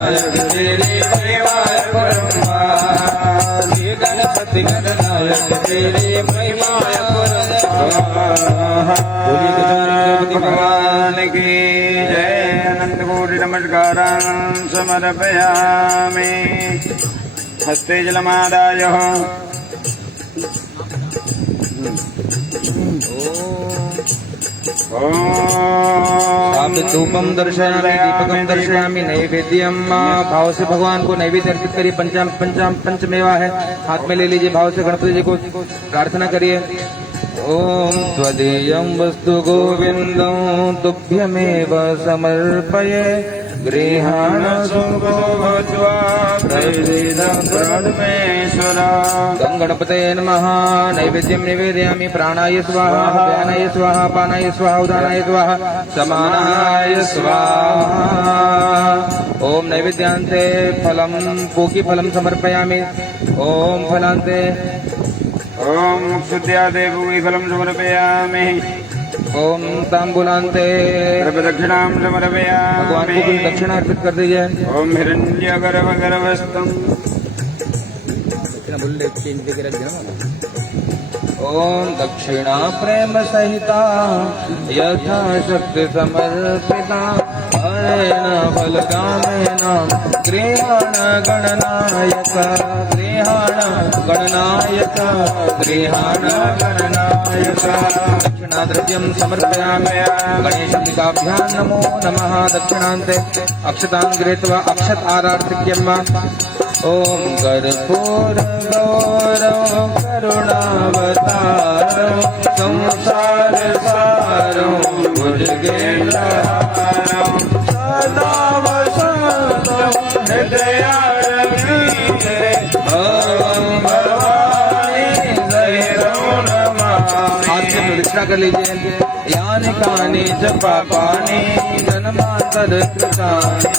तेरे परिवार ब्रह्मा गणपति गणनायक तेरे परिवार भगवान की जय। अनंत कोटि नमस्कारान् समर्पयामि। हस्ते जलमादाय धूपम दर्शयामि दीपकम दर्शयामि नैवेद्यम। भाव से भगवान को नैवेद्य अर्पित करिए। पंचमेवा है, हाथ में ले लीजिए। भाव से गणपति जी को प्रार्थना करिए। ओम त्वदीयं वस्तु गोविंदं तुभ्यमेव समर्पये गृहाण सुखो भूत्वा प्रसीदं परमेश्वर। गं गणपतये नमः। नैवेद्यं निवेदयामि। प्राणाय स्वाहा व्यानाय स्वाहा पानाय स्वाहा उदानाय स्वाहा समानाय स्वाहा। ओम नैवेद्यांते फलं पूकीफलं समर्पयामि। ओम फलान्ते ओम शुद्ध्यादे पूकीफलं समर्पयामि। ओम तांबूलान्ते दक्षिणां समर्पयामि। भगवान को कुछ दक्षिणा अर्पित कर दीजिए। ओम हिरण्यगर्भगर्भस्थं दक्षिणा बोल चेंज करके रख देना। ओम दक्षिणा प्रेम सहिता यथा शक्ति समर्पिता हरेण फलकामेन गृहाण गणनायक गृहाण गणनायक गृहाण गणनायक। दक्षिणाद्रव्यं समर्पयामि। गणेशाभ्यां नमो नमः। दक्षिणान्ते अक्षतां गृहीत्वा अक्षत आरार्थिक्यम्। ओम कर्पूर गौरव करुणावतारो संसार सारो भुजगेन्द्रहारो सदा वसंतो हृदयारविंदे ओम भवानी जयरो नमः। हाथ से प्रदक्षिणा कर लीजिए। यानि कानि च पापानि जन्मान्तरकृतानि च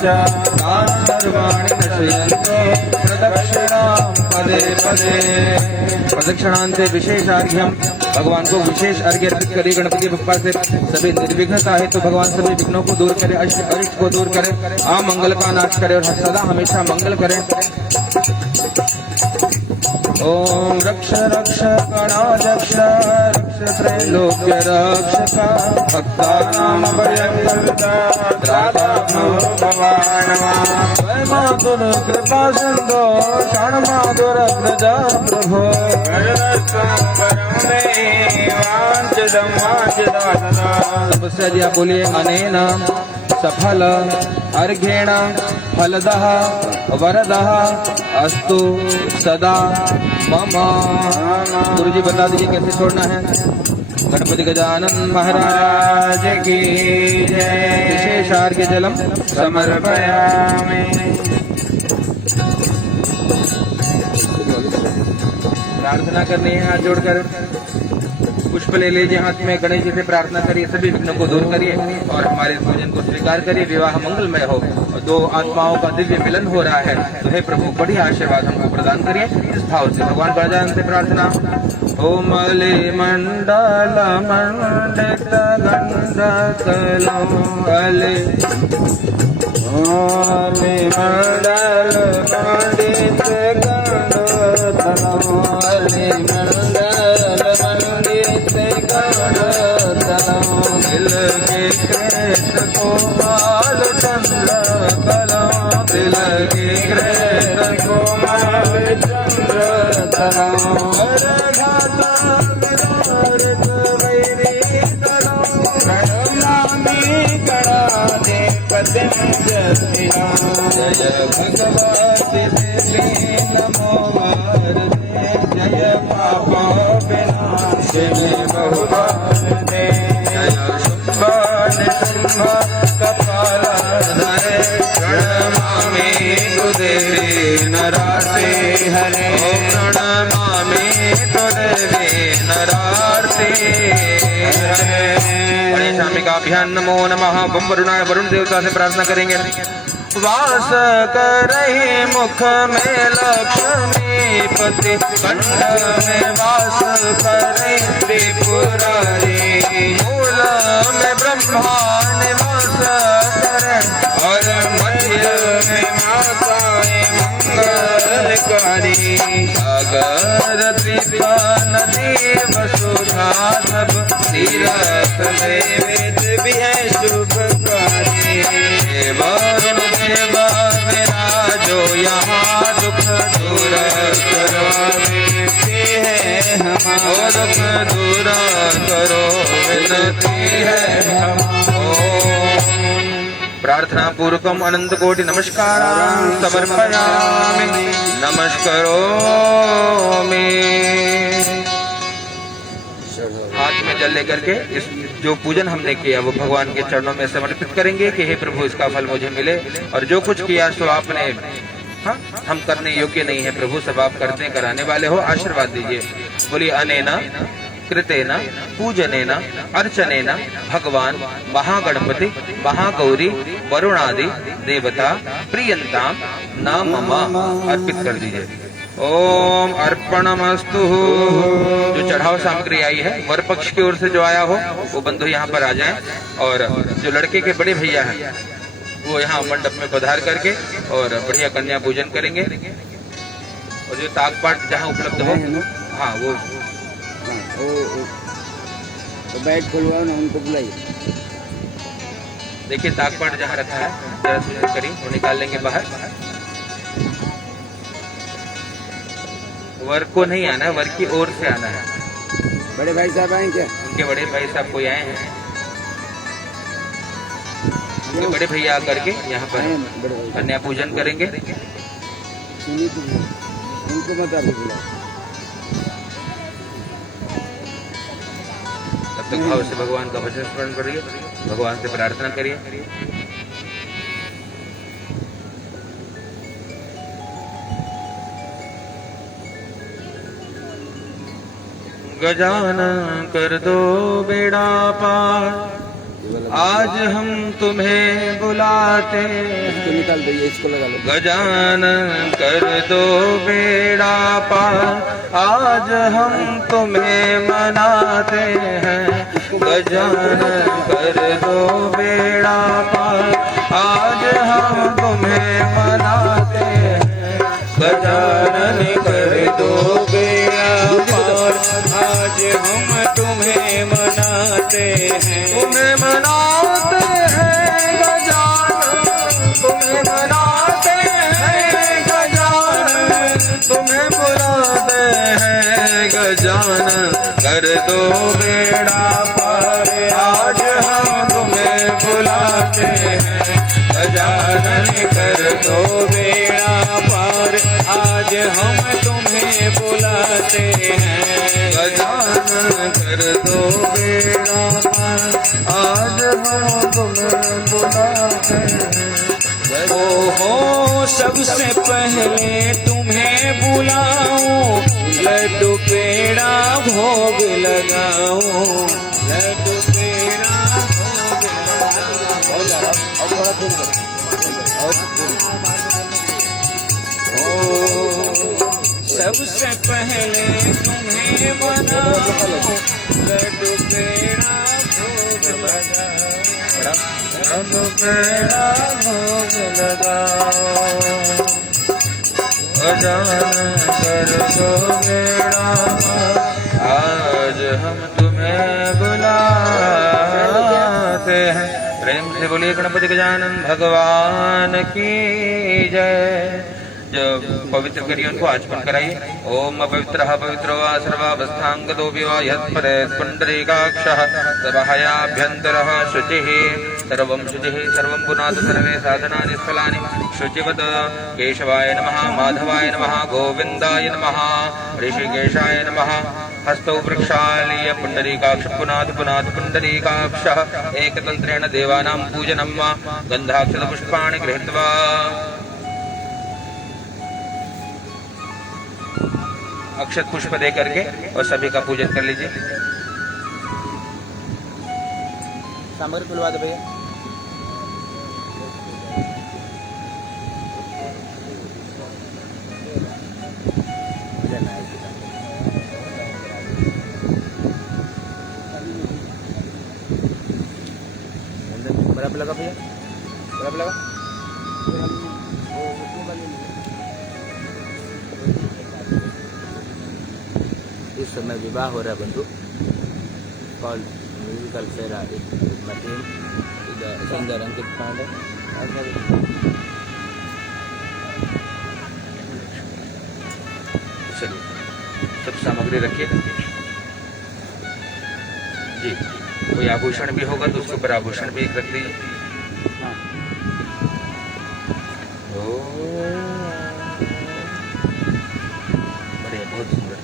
तानि सर्वाणि नश्यन्ते प्रदक्षिणां पदे पदे। प्रदक्षिणांते विशेष अर्घ्यम। भगवान को विशेष अर्घ्य अर्पित करिए। गणपति बप्पा से सभी निर्विघ्नता है तो भगवान सभी विघ्नों को दूर करे, अरिष्ट को दूर करे, अमंगल का नाश करे और सदा हमेशा मंगल करे। ओम रक्ष रक्ष गणाध्यक्ष रक्ष त्रैलोक्य रक्षक भक्तानां भयंकरता त्राता भगवान् मातुर कृपा सिंधो क्षणमाधुर प्रजा प्रभो तपस्या जी आप बोलिए। अनेन सफल अर्घ्येण फलदः वरदः अस्तु सदा मम। गुरु जी बता दीजिए कैसे छोड़ना है। गणपति गजानन महाराज की जय। विशेष अर्घ्य जलम समर्पयामि। प्रार्थना करनी है हाथ जोड़कर। पुष्प ले लीजिए हाथ में। गणेश जी से प्रार्थना करिए, सभी विघ्नों को दूर करिए और हमारे भोजन को स्वीकार करिए। विवाह मंगलमय हो। दो आत्माओं का दिव्य मिलन हो रहा है तो हे प्रभु बढ़िया आशीर्वाद हमको प्रदान करिए। इस भाव से भगवान गजानन से प्रार्थना। ओम अले मंडल मंडित गंडकलो अले मंडल मंडित गंडकलो अले मंडल मंडित गंडकलो दिल के कृष्ण को माल चंद्र कला दिल के कृष्ण को माल चंद्र कला जय भगवती देवी नमो वरदे जय पापा विनाशिनी बहुवारदे जय शुंभ निशुंभ कपालधरे प्रणमामि तुदेवी नरार्ते हरे। प्रणमामि तुदेवी नरार्ते हरे। गणेशाम्बिकाभ्यां नमो नमः। बम वरुणाय वरुण देवता से प्रार्थना करेंगे। वास करहि मुख में लक्ष्मीपति कंठ में वास करहि त्रिपुरारी मूल में ब्रह्मा निवास करे और मध्य में प्यारी। सागर दीपा नदी वसुधा सब तीरथ में वेद भी है शुभकारी। वरुण देवा मेरा जो यहाँ दुख दूर करवाते हैं हमारा। दुख दूर करो विनती है प्रार्थना पूर्वकम अनंत कोटि नमस्कारान् समर्पयामि। नमस्करोमि। हाथ में जल लेकर के इस जो पूजन हमने किया वो भगवान के चरणों में समर्पित करेंगे कि हे प्रभु इसका फल मुझे मिले, और जो कुछ किया सो आपने हम करने योग्य नहीं है प्रभु, सब आप करने कराने वाले हो, आशीर्वाद दीजिए। बोलिए अनेना कृतेन पूजनेन अर्चनेन भगवान महागणपति महागौरी वरुणादि देवता प्रियंताम न मम। अर्पित कर दीजिए। ओम अर्पणमस्तु। जो चढ़ाव सामग्री आई है वर पक्ष की ओर से जो आया हो वो बंधु यहाँ पर आ जाएं, और जो लड़के के बड़े भैया हैं वो यहाँ मंडप में पधार करके और बढ़िया कन्या पूजन करेंगे। और जो ताक पाट जहाँ उपलब्ध हो, हाँ वो तो बैग खुलवाओ ना, उनको बुलाइए। देखिए ताक पाट जहाँ रखा है जरा सूचित करिए, वो निकाल लेंगे बाहर। वर को नहीं आना है, वर की ओर से आना है। बड़े भाई साहब आए क्या? उनके बड़े भाई साहब कोई आए हैं, उनके बड़े भैया आकर के यहाँ पर कन्या पूजन करेंगे। उनको मत आगे बुलाओ। तब तक भाव से भगवान का भजन स्मरण करिए, भगवान से प्रार्थना करिए। गजानन कर दो बेड़ा पार, आज हम तुम्हें बुलाते हैं। निकाल दो, इसको लगा लो। गजानन कर दो बेड़ा पार, आज हम तुम्हें मनाते हैं। गजानन कर दो बेड़ा पार, आज हम तुम्हें मनाते हैं। गजानन कर दो बेड़ा पार, आज हम तुम्हें मनाते हैं। तुम्हें मनाते हैं गजानन, तुम्हें मनाते हैं गजानन, तुम्हें बुलाते हैं गजानन। कर दो बेड़ा पार, आज हम तुम्हें बुलाते हैं। गजानन कर दो बेड़ा पार, आज हम तुम्हें बुलाते हैं। गजानन कर दो बेड़ा पार, आज हम तुम्हें बुलाते हैं। ओहो सबसे पहले तुम्हें बुलाऊं, लड्डू पेड़ा भोग लगाओ। लड्डू पेड़ा भोग लगाओ। सबसे पहले तुम्हें बनाओ, लड्डू पेड़ा भोग लगाओ। लड्डू पेड़ा भोग लगाओ। गजानन कर दो बेड़ा पार, आज हम तुम्हें बुलाते हैं। प्रेम से बोलिए गणपति गजानन भगवान की जय। जो पवित्र करिए उनको आचमन कराइए। ओम पवित्र पवित्रो वा सर्वावस्थांगतो विवा यत्परे पुंडरीकाक्षः सर्वहयाभ्यन्तरः शुचिः सर्वं शुचिः सर्वं पुनातु सर्वे साधनानि स्थलानि शुचिवत्। केशवाय नमः, माधवाय नमः, गोविन्दाय नमः, ऋषिकेशाय नमः। हस्तौ प्रक्षाल्य पुंडरीकाक्ष पुनातु पुनातु पुंडरीकाक्षः एकतन्त्रेण देवानां पूजनं वा गन्धाक्षतपुष्पाणि गृहीत्वा। अक्षत पुष्प दे करके और सभी का पूजन कर लीजिए। सामग्री खुलवा दो भैया। बराबर लगा भैया, बराबर लगा। इस समय विवाह हो रहा है बंधु कॉल म्यूजिकल फेरा टीम सुंदर अंकित पांडे चलिए सब सामग्री रखिए जी। कोई आभूषण भी होगा तो उसके ऊपर आभूषण भी रख लीजिए। बढ़िया, बहुत सुंदर।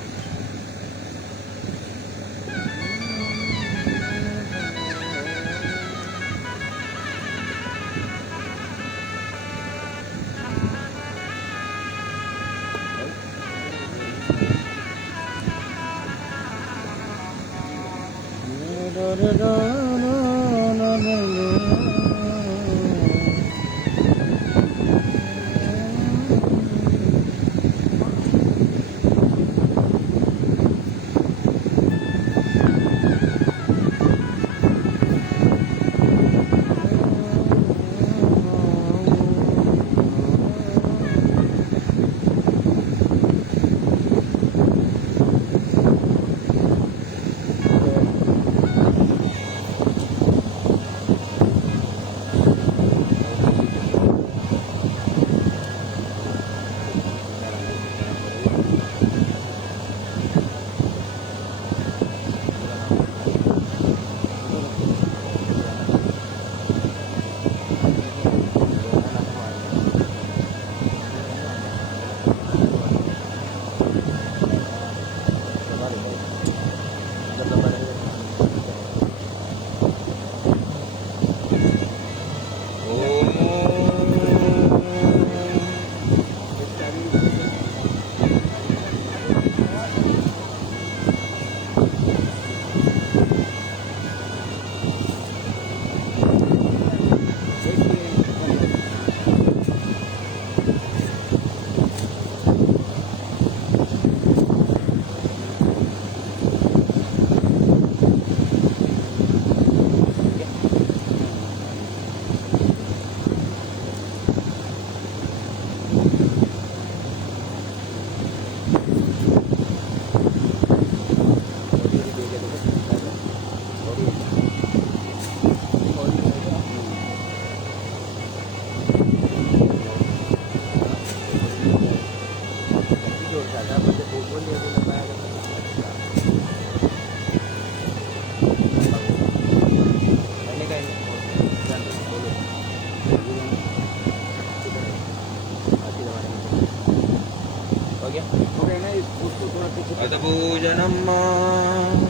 अदभोजनम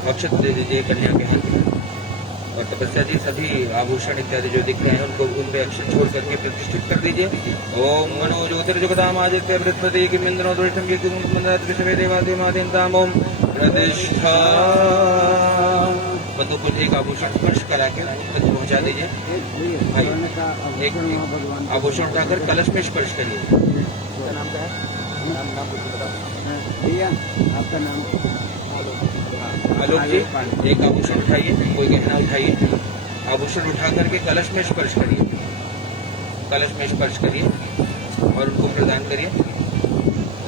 अक्षत दे दीजिए कन्या के हाथ में। और तपस्या जी सभी आभूषण इत्यादि जो दिख रहे हैं उनको उन पे अक्षत छोड़ करके प्रतिष्ठित कर दीजिए। ओम मनो ज्योतिर्जुगताम आदित्य बृहस्पति किमिंद्रो द्विषम विषवे देवादिमादिन्ताम ओम प्रतिष्ठा। बंधु को एक आभूषण स्पर्श करा के पहुंचा दीजिए। एक आभूषण उठाकर कलश में स्पर्श करिए। नाम क्या है? नाम कुछ बताओ भैया, आपका नाम? आलोक जी, एक आभूषण उठाइए, कोई गहना उठाइए, आभूषण उठा करके कलश में स्पर्श करिए, कलश में स्पर्श करिए और उनको प्रदान करिए।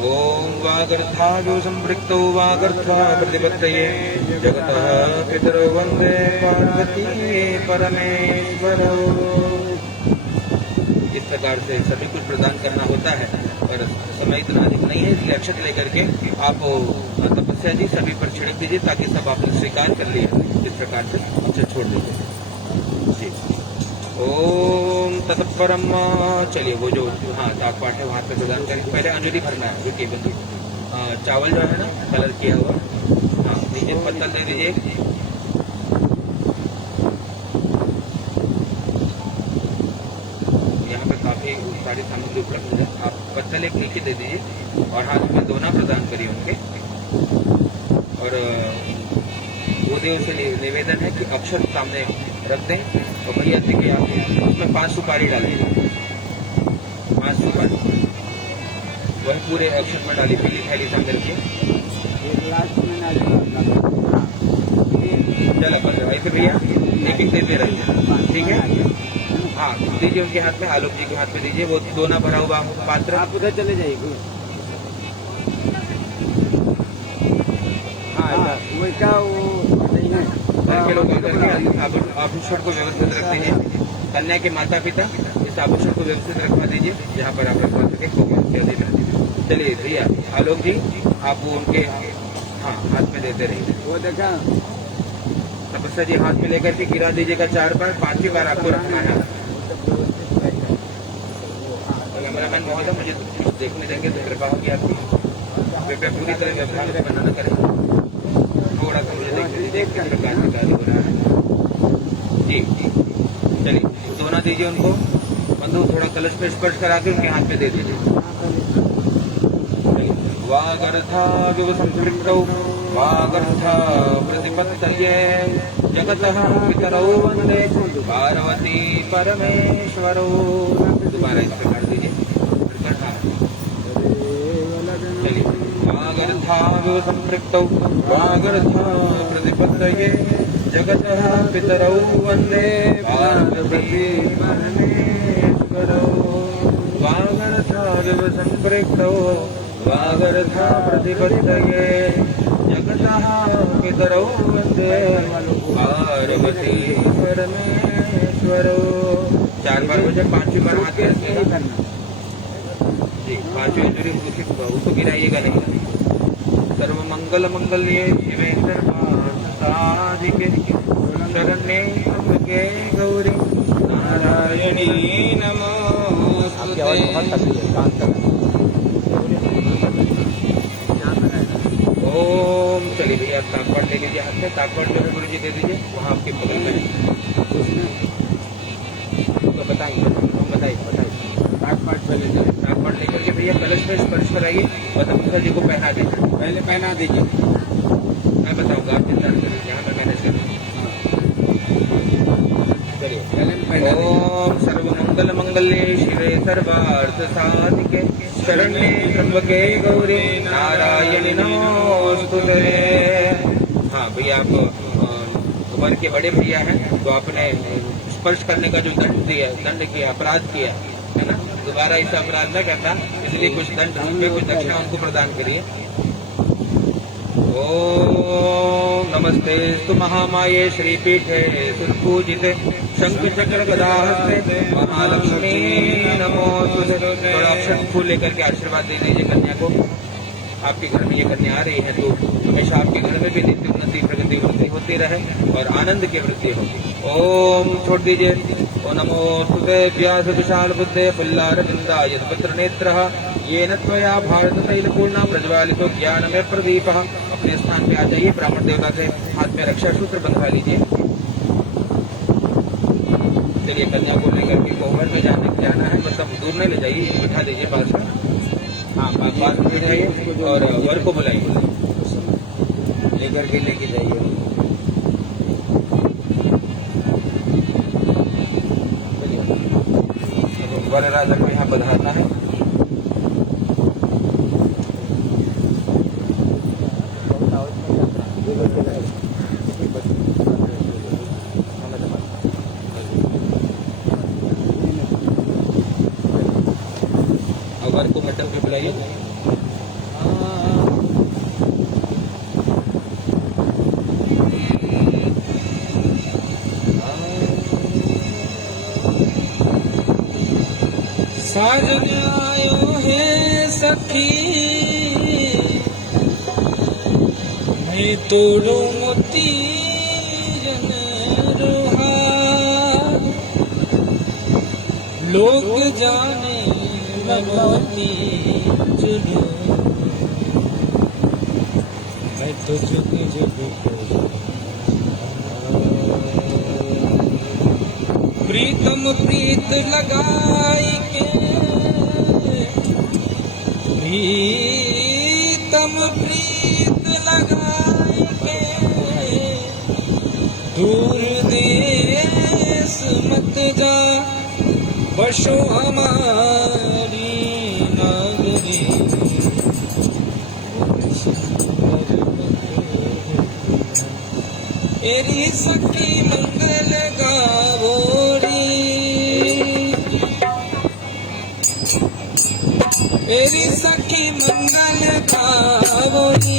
ओम वागर्थायो संपृक्तो वागर्था प्रतिपत्तये जगतः पितरो वन्दे पार्वती परमेश्वरौ। इस प्रकार से सभी कुछ प्रदान करना होता है और समय इतना अधिक नहीं है, इसलिए अक्षत लेकर के आप तपस्या जी सभी पर छिड़क दीजिए ताकि सब आपने स्वीकार कर लिया। इस प्रकार से अक्षत छोड़ दीजिए जी। ओम तत्परम। चलिए वो जो ताक पाठ है वहाँ पे प्रदान करें। पहले अंजलि भरना है। रुकिए बंधु, चावल जो है ना कलर किया हुआ, हाँ दीजिए, पत्तल दे दीजिए। सारी सामग्री उपलब्ध है। आप पत्तल एक नीचे दे दीजिए और हाथ में दोना प्रदान करिए उनके। और वो देव से निवेदन है कि अक्षर सामने रख दें और भैया देखिए आप उसमें 5 सुपारी डाल दीजिए। 5 सुपारी वही पूरे अक्षर में डाली, पीली थैली सामने रखिए। चलो ऐसे भैया एक एक देते रहिए, ठीक है? हाँ दीजिए उनके हाथ में, आलोक जी के हाथ में दीजिए वो दोना भरा हुआ पात्र। आप उधर चले जाइए। हाँ वो क्या वो नहीं है घर के लोग आकर के आभूषण को व्यवस्थित रख दीजिए। कन्या के माता पिता इस आभूषण को व्यवस्थित रखवा दीजिए जहाँ पर आप रखवा सके। चलिए भैया आलोक जी, आप वो उनके हाथ में देते रहिए। वो देखा तपस्या जी हाथ में लेकर के गिरा दीजिएगा 4 बार, 5वीं बार आपको रखना है। कैमरामैन महोदय मुझे कुछ देखने देंगे तो कृपा होगी आपकी। कृपया पूरी तरह व्यवधान को बना न करें, थोड़ा सा मुझे देखने दीजिए किस प्रकार से कार्य हो रहा है। जी चलिए सोना दीजिए उनको। बंधु थोड़ा कलश पे स्पर्श करा के उनके हाथ में दे दीजिए। वागर्था संपृक्तौ वागर्था प्रतिपत्तये जगतः पितरौ वन्दे पार्वती परमेश्वरौ। दोबारा इस प्रकार दीजिए। चलिए वागर्था संपृक्तौ वागर्था प्रतिपत्तये जगतः पितरौ वन्दे पार्वती परमेश्वरौ। वागर्था संपृक्तौ वागर्था प्रतिपत्तये जगतः पितरौ वन्दे पार्वती परमेश्वरौ। 4 बार हो जाए, 5वीं बार हाथ में रखिएगा जी। 5वीं अंजलि उसको गिराइएगा नहीं। सर्व मंगल मंगल्ये शिवे सर्वार्थ-साधिके शरण्ये त्र्यंबके गौरी नारायणी नमोस्तुते। ओम। चलिए भैया ताकपड़ ले लीजिए हाथ में। ताकपड़ जो है गुरु जी दे दीजिए, वहाँ आपके बगल में तो बताइए ताकपड़ पहले ताकपड़ लेकर के भैया कलश में स्पर्श कराइए और तपस्या जी को पहना दीजिए। पहले पहना दीजिए, मैं बताऊंगा, आप चिंता न करिए, यहाँ मैं मैनेज करूँगा। चलिए ओम सर्व मंगल मंगल्ये शिवे सर्वार्थ साधिके शरण्ये त्र्यंबके गौरी नारायणी नमोस्तुते। हाँ भैया आप उम्र के बड़े भैया हैं तो आपने स्पर्श करने का जो दंड किया अपराध किया है ना, दोबारा इस अपराध न करना, इसलिए कुछ दंड कुछ दक्षिणा उनको प्रदान करिए। ओम नमस्ते स्तु महामाये श्रीपीठे सुपूजिते शंख चक्र गदाहस्ते महालक्ष्मी नमोस्तुते। थोड़ा अक्षत फूल लेकर के आशीर्वाद दे दीजिए कन्या को। आपके घर में ये कन्या आ रही है तो हमेशा आपके घर में भी नित्य उन्नति प्रगति वृद्धि होती रहे और आनंद की वृद्धि होगी। ओम छोड़ दीजिए। ओ नमोस्तुते व्यास विशाल बुद्धे पुल्लारविन्दाय पत्र नेत्रः येन त्वया भारत तैलपूर्णा प्रज्वालितो ज्ञानमय प्रदीपः। अपने स्थान पे आ जाइए, ब्राह्मण देवता से हाथ में रक्षा सूत्र बंधवा लीजिए। चलिए कन्या को लेकर के कोहबर में जाना है, मतलब दूर नहीं ले जाइए, बिठा दीजिए पास में। हाँ पास में जाइए और वर को बुलाइए, लेकर के लेके जाइए। वर राजा को यहाँ पधारना है। वर को मटन पे बुलाइए। साजन आयो है सखी मैं तोड़ो मोती जन रोहार लोग जाने भगवती चुनो मैं तो जुग जुग प्रीतम प्रीत लगाई के प्रीतम प्रीत लगाई के दूर देश मत जा बसो हमारी नागरी तेरी सखी मंगल गावोरी। मेरी सखी मंगल गावोरी,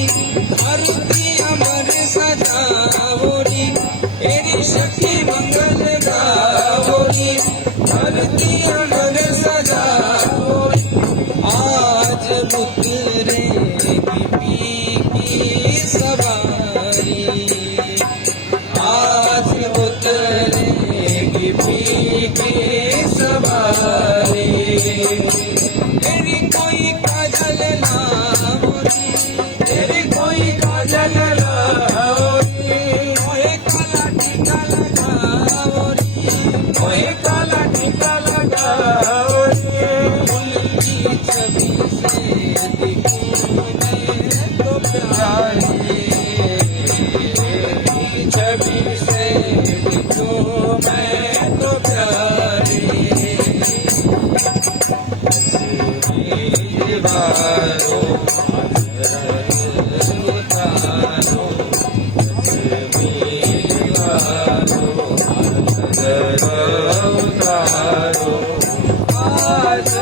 धरती अमर सजावोरी। मेरी सखी मंगल गावोरी, धरती अमर सजावोरी। आज उतरेगी पी की सवारी, आज उतरेगी पी की सवारी। तेरी कोई काजल लावोरी, तेरी कोई काजल लावोरी। ओए काला टीका लगावोरी, ओए काला टीका लगावोरी। फूल की छवि से दिखूं मैं तो प्यारी, छवि से दिखूं मैं तो प्यारी। दीवारों उतारो, उतारो। आज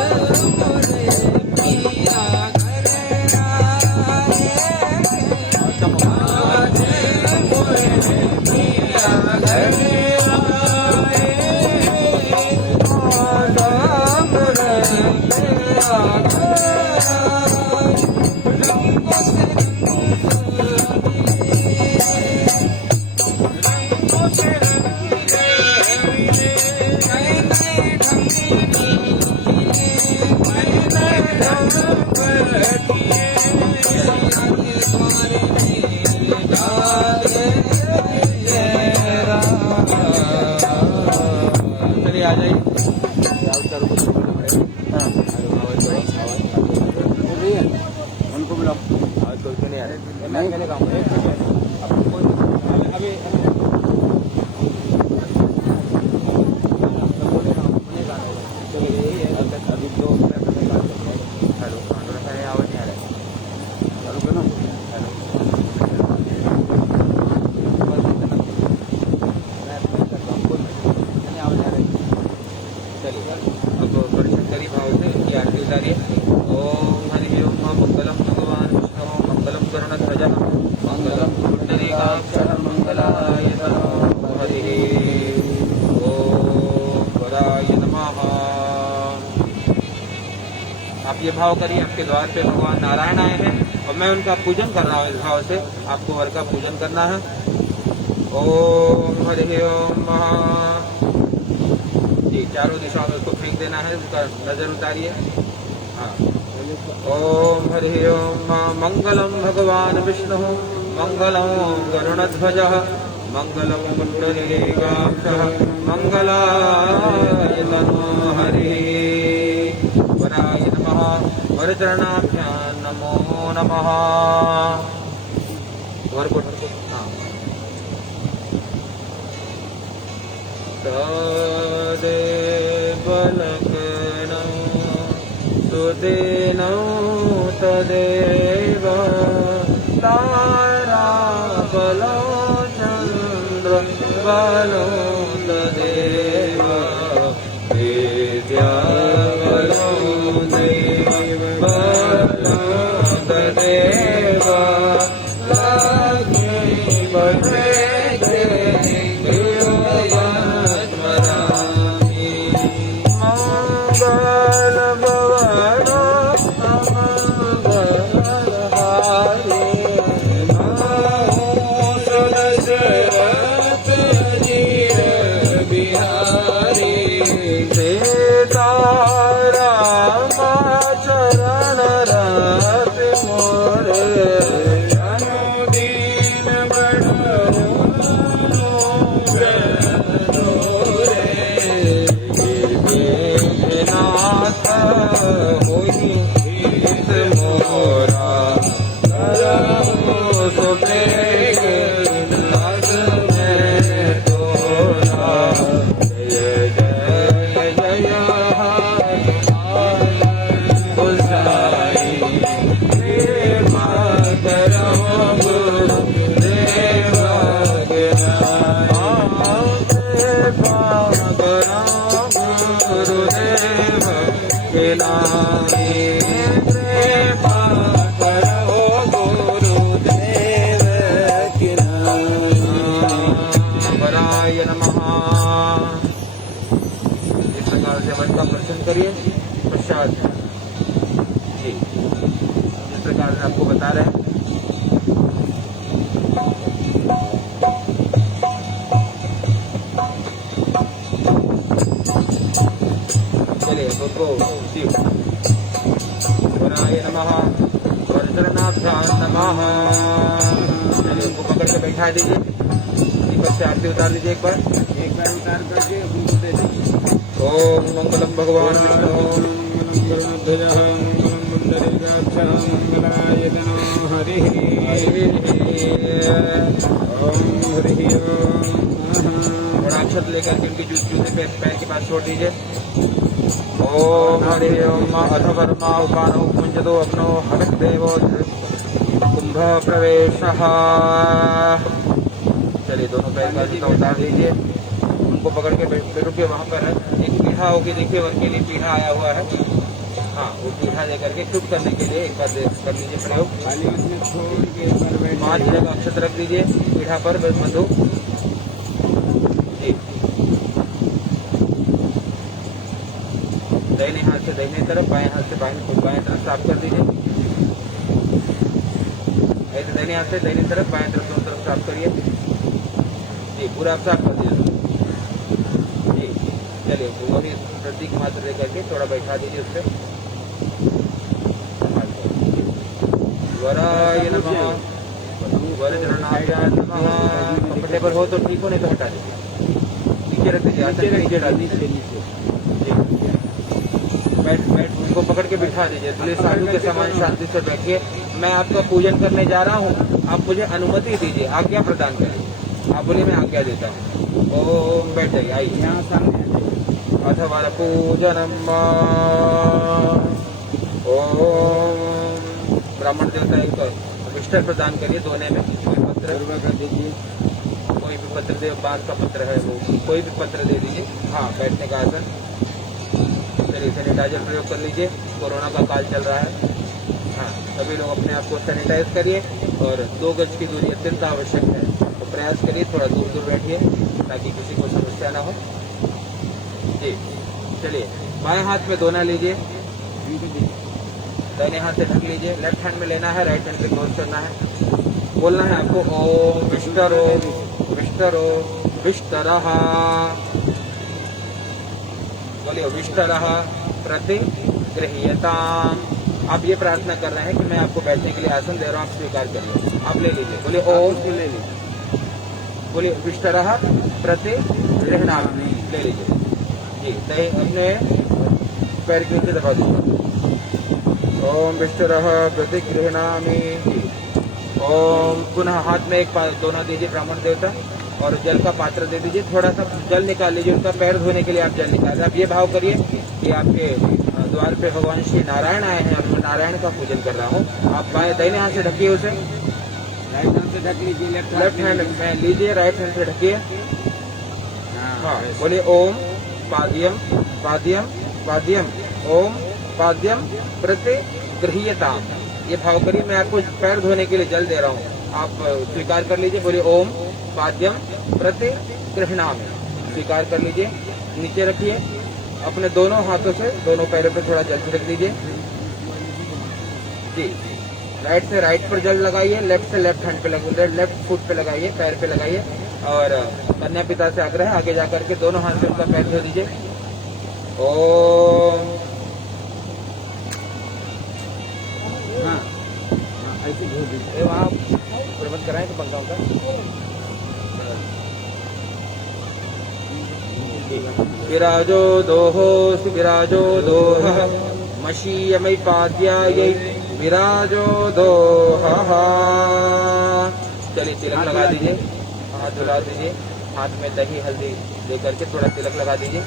मोरे पिया घर आए, आज मोरे पिया घर आए। आज मोरे पिया घर आए। रंगों से रंगों से नए नए ढंग नए नए ढंग किए। सियारे द्वार में डाले जरा। चलिए आ जाइए। उनको बुलाओ, आज कोई तो नहीं आ रहे। मैं कहने का हूँ अभी अभी दो मिनट में बात करते हैं। हेलो, आवाज नहीं आ रहा है। हेलो करो, हेलो। चलिए अब परिशंकरी भाव से इनकी आरती उतारिए। ओम हरि ओम मंगलम भगवान विष्णु मंगलम गरुड़ध्वजः मंगलम पुंडरीकाक्षः मंगलायतनो हरि ओम वराय नमः। आप ये भाव करिए, आपके द्वार पे भगवान नारायण आए हैं और मैं उनका पूजन कर रहा हूँ। इस भाव से आपको वर का पूजन करना है। ओम हरि ओम जी, चारों दिशाओं में उसको फेंक देना है। उसका नजर उतारिए। हाँ, ओम हरि ओम मंगलम भगवान विष्णु मंगलम गरुड़ध्वजः मंगलम पुंडरीकाक्षः मंगलायतनो हरि वराय नमः। वरचरणाभ्यां नमो नमः। वर को हाँ तदेव लग्नं सुदिनं तदेव ताराबलो चन्द्रबलो तदेव विद्याबलो दैवबलो तदेव लक्ष्मीपते पास है जी, जिस प्रकार से आपको बता रहे हैं। चलिए उनको शिव वराय नमः वज्रनाथाय नमः। चलिए उनको पकड़ के बैठा दीजिए, दीपक से आरती उतार लीजिए एक बार उतार करके उनको दे दीजिए। ओम मंगलम भगवान विष्णु थोड़ा अक्षत लेकर के उनके जूते पे पैर के पास छोड़ दीजिए। ओम हरि ओम अथवर्मा उपानो कुंजदो अपनो हविष देवो कुंभ प्रवेश। चलिए दोनों पैर का जूता उतार दीजिए, उनको पकड़ के रुकिए। वहाँ पर एक पीढ़ा होगी, देखिए उनके लिए पीढ़ा आया हुआ है। हाँ, वो पीढ़ा लेकर के शुभ करने के लिए एक बार कर लीजिए प्रयोग। खाली उसमें छोड़ के पर बैठ 5 जगह अक्षत रख दीजिए पीढ़ा पर मधु जी। दाहिने हाथ से दाहिने तरफ, बाएं हाथ से बाएं तरफ साफ कर दीजिए। ऐसे दाहिने हाथ से दाहिने तरफ, बाएं तरफ दोनों तरफ साफ करिए जी, पूरा आप साफ कर दीजिए जी। चलिए वही प्रतीक मात्र लेकर के थोड़ा बैठा दीजिए उससे। वराय नमः वज्रनाथाय नमः। कंफर्टेबल हो तो ठीक हो, नहीं तो हटा दीजिए, नीचे रख दीजिए, आसन के नीचे डाल दीजिए जी। बैठ उनको पकड़ के बिठा दीजिए, दूल्हे साधु के समान शांति से बैठिए। मैं आपका पूजन करने जा रहा हूँ, आप मुझे अनुमति दीजिए, आज्ञा प्रदान करें। आप बोलिए मैं आज्ञा देता हूँ। ओम बैठ जाइए, आइए यहाँ सामने अथवा पूजनम। ओम ब्राह्मण देवता एक विष्ठा प्रदान करिए दोने में, कोई पत्र कर दीजिए। कोई भी पत्र दे, बांस का पत्र है वो, कोई भी पत्र दे दीजिए। हाँ, बैठने का आसन। चलिए सैनिटाइजर प्रयोग कर लीजिए, कोरोना का काल चल रहा है। हाँ, सभी लोग अपने आप को सैनिटाइज करिए और 2 गज की दूरी अत्यंत आवश्यक है, तो प्रयास करिए थोड़ा दूर दूर बैठिए ताकि किसी को समस्या ना हो जी। चलिए बाएं हाथ में दोना लीजिए, दाहिने हाथ से ढक लीजिए। लेफ्ट हैंड में लेना है, राइट हैंड से क्लोज करना है। बोलना है आपको ओम विष्टरो विष्टरो विष्टरः। बोलिए विष्टरः प्रतिगृह्यताम्। आप ये प्रार्थना कर रहे हैं कि मैं आपको बैठने के लिए आसन दे रहा हूँ, आप स्वीकार करिए। आप ले लीजिए, बोलिए ओम, ले लीजिए, बोलिए विष्टरः प्रतिगृह्णामि, ले लीजिए जी। दही अपने पैर के नीचे दबा दीजिए। ओम विष्टरः प्रतिगृह्णामि। ओम पुनः हाथ में एक दोना दीजिए ब्राह्मण देवता और जल का पात्र दे दीजिए। थोड़ा सा जल निकाल लीजिए, उनका पैर धोने के लिए आप जल निकाल। आप ये भाव करिए कि आपके द्वार पे भगवान श्री नारायण आए हैं और मैं नारायण का पूजन कर रहा हूँ। आप बाएं दाहिने हाथ से ढकिए उसे, राइट हैंड से ढक लीजिए, लेफ्ट हैंड में लीजिए, राइट हैंड से ढकिए। हाँ, बोलिए ओम पाद्यम पाद्यम पाद्यम, ओम पाद्यम प्रतिगृह्यताम्। ये भाव करिए, मैं आपको पैर धोने के लिए जल दे रहा हूँ, आप स्वीकार कर लीजिए। बोलिए ओम पाद्यम प्रतिगृह्णामि, स्वीकार कर लीजिए। नीचे रखिए, अपने दोनों हाथों से दोनों पैरों पे थोड़ा जल छिड़क दीजिए जी। राइट से राइट पर जल लगाइए, लेफ्ट से लेफ्ट हैंड पे लगाइए, लेफ्ट फुट पे लगाइए, पैर पे लगाइए। और कन्या पिता से आग्रह है, आगे जाकर के दोनों हाथ से उनका पैर धो दीजिए। ओम ऐसे धो दीजिए। वहाँ प्रबंध कराएं तो पंखाओं का। विराजो दोहो विराजो दोह मशीयमय पाद्यायै विराजो दोह। चलिए तिलक लगा दीजिए, हाथ धुला दीजिए, हाथ में दही हल्दी लेकर के थोड़ा तिलक लगा दीजिए।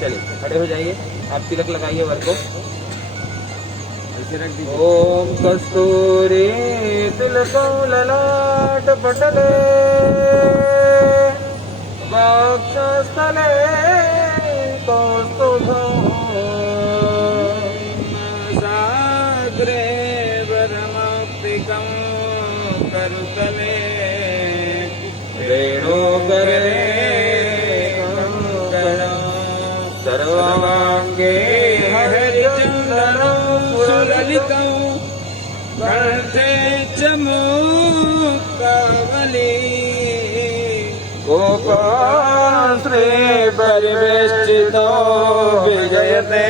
चलिए खड़े हो जाइए, आप तिलक लगाइए वर को। ऐसे रख दीजिए। ओम कस्तूरी तिलकं ललाट पटले वक्षस्थले कौस्तुभम् साग्रे वरमप्तिकं करुतले रेणुकरे सर्वांगे हरिचंदनं सुललितं कंठे चमूकावली गोपाश्री परिवेष्टितो विजयते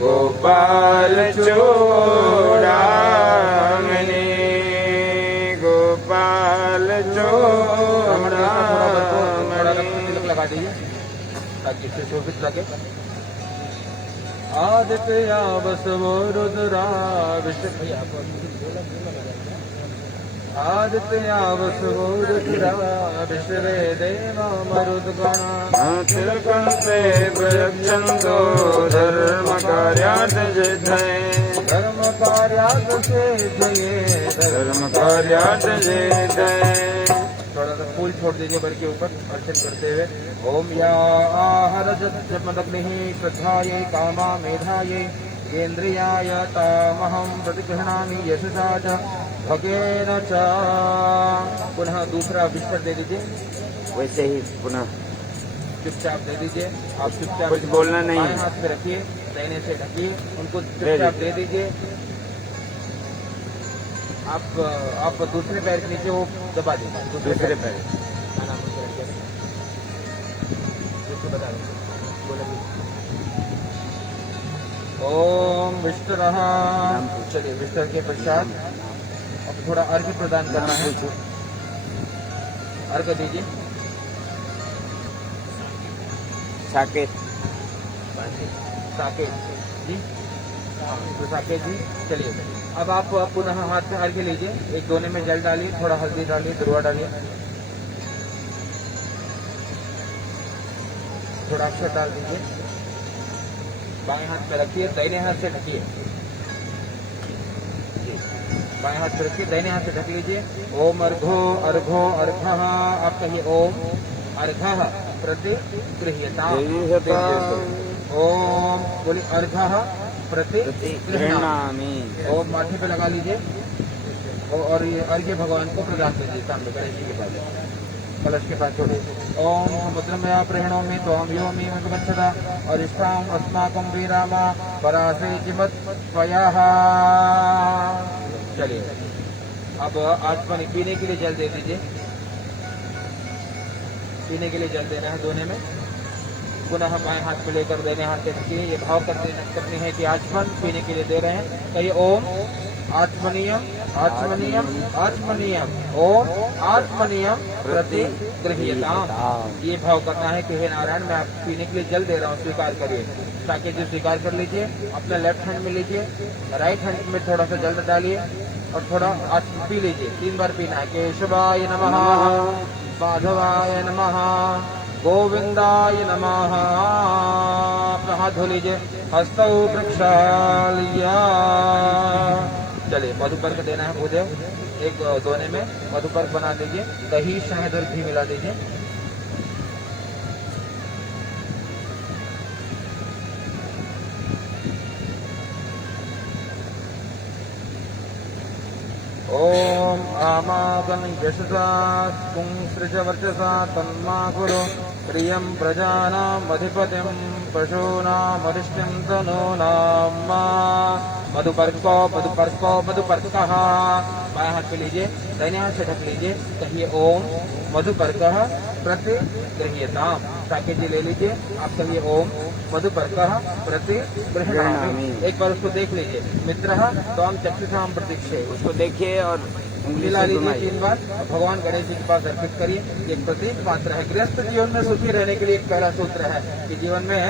गोपाल चूड़ामणि गोपाल चूड़ामणि तिलक लगा दीजिए ताकि इससे शोभित लगे। आदित्य वसवो रुद्रा आदित्य वसवो रुद्रा विश्वे देवा मरुद्गणा तिलकंते प्रयच्छन्तो धर्म कार्यात् सिद्धये धर्म कार्यात् सिद्धये धर्म कार्यात् सिद्धये। थोड़ा सा फूल छोड़ दीजिए बर के ऊपर अर्चन करते हुए। ओम या आहर जपमग्निः श्रद्धायै कामा मेधायै केन्द्रियाय तामहं प्रतिगृह्णामि यशसा च भगेन च। पुनः दूसरा बिस्तर दे दीजिए, वैसे ही पुनः चुपचाप दे दीजिए। आप चुपचाप कुछ बोलना नहीं है। बाएं हाथ में रखिए, दाहिने से ढकिए, उनको चुपचाप दे दीजिए। आप दूसरे पैर के नीचे वो दबा दीजिए, दूसरे पैर। खाना मुझे रखिए, बता दीजिए, बोलेंगे। ओम विष्णुरः। चलिए विष्णु के पश्चात अब थोड़ा अर्घ्य प्रदान करना है। अर्घ्य दीजिए। साकेत साकेत जी, तो साकेत जी चलिए। अब आप पुनः हाथ में अर्घ्य लीजिए, एक दोने में जल डालिए, थोड़ा हल्दी डालिए, दुर्वा डालिए, थोड़ा अक्षर डाल दीजिए। बाएं हाथ में रखिए, दाहिने हाथ से ढकिए। बाएं हाथ में रखिए, दाहिने हाथ से ढक लीजिए। ओम अर्घो अर्घो अर्घः। आप कहिए ओम अर्घः प्रतिगृह्यताम्। ओम बोलिए अर्घः प्रतिगृह्णामि। ओम माथे पे लगा लीजिए और ये अर्घ्य भगवान को प्रदान कीजिए सामने गणेश जी के पास, कलश के पास छोड़िए। ओम समुद्रमया प्रेरणोमि त्वां व्योमि मधुगच्छता और इष्टां अस्माकं वीरामा परासे जिमत त्वयाः। चलिए अब आज पानी पीने के लिए जल दे दीजिए। पीने के लिए जल देना है दोने में। पुनः बाएं हाथ में लेकर देने हाथ से रखिए। ये भाव करनी है कि आचमन पीने के लिए दे रहे हैं। कहिए ओम आत्मनियम आत्मनियम आत्मनियम। ओम आत्मनियम प्रतिगृह्यताम्। ये भाव करना है कि हे नारायण मैं आप पीने के लिए जल दे रहा हूँ, स्वीकार करिए। ताकि जो स्वीकार कर लीजिए, अपने लेफ्ट हैंड में लीजिए, राइट हैंड में थोड़ा सा जल डालिए और थोड़ा पी लीजिए। 3 बार पीना है। केशवाय नमः, माधवाय नमः, गोविंदाय नमः। अपना हाथ धो लीजिए। हस्तौ प्रक्षाल्य। चलिए मधुपर्क देना है भूदेव। एक दोने में मधुपर्क बना दीजिए, दही शहद और घी मिला दीजिए। ओम आमागन यशसा पुंसृज वर्चसा तन्मा कुरु प्रियं प्रजानाम् अधिपतिं पशूनामधिष्ठिं तनूनाम्। मधुपर्को मधुपर्को मधुपर्कः। बाएं हाथ पे लीजिए, दाहिने हाथ से ढक लीजिए। कहिए ओम मधुपर्कः प्रतिगृह्यताम्। साकेत जी ले लीजिए, आप कहिए ओम मधुपर्कः प्रतिगृह्णामि। एक बार उसको देख लीजिए। मित्रः त्वां चक्षुषां प्रतीक्षे। उसको देखिए और उंगली मिला से लीजिए घुमाइए। 3 बार। भगवान गणेश जी के पास अर्पित करिए। एक प्रतीक मात्र है। गृहस्थ जीवन में सुखी रहने के लिए एक पहला सूत्र है कि जीवन में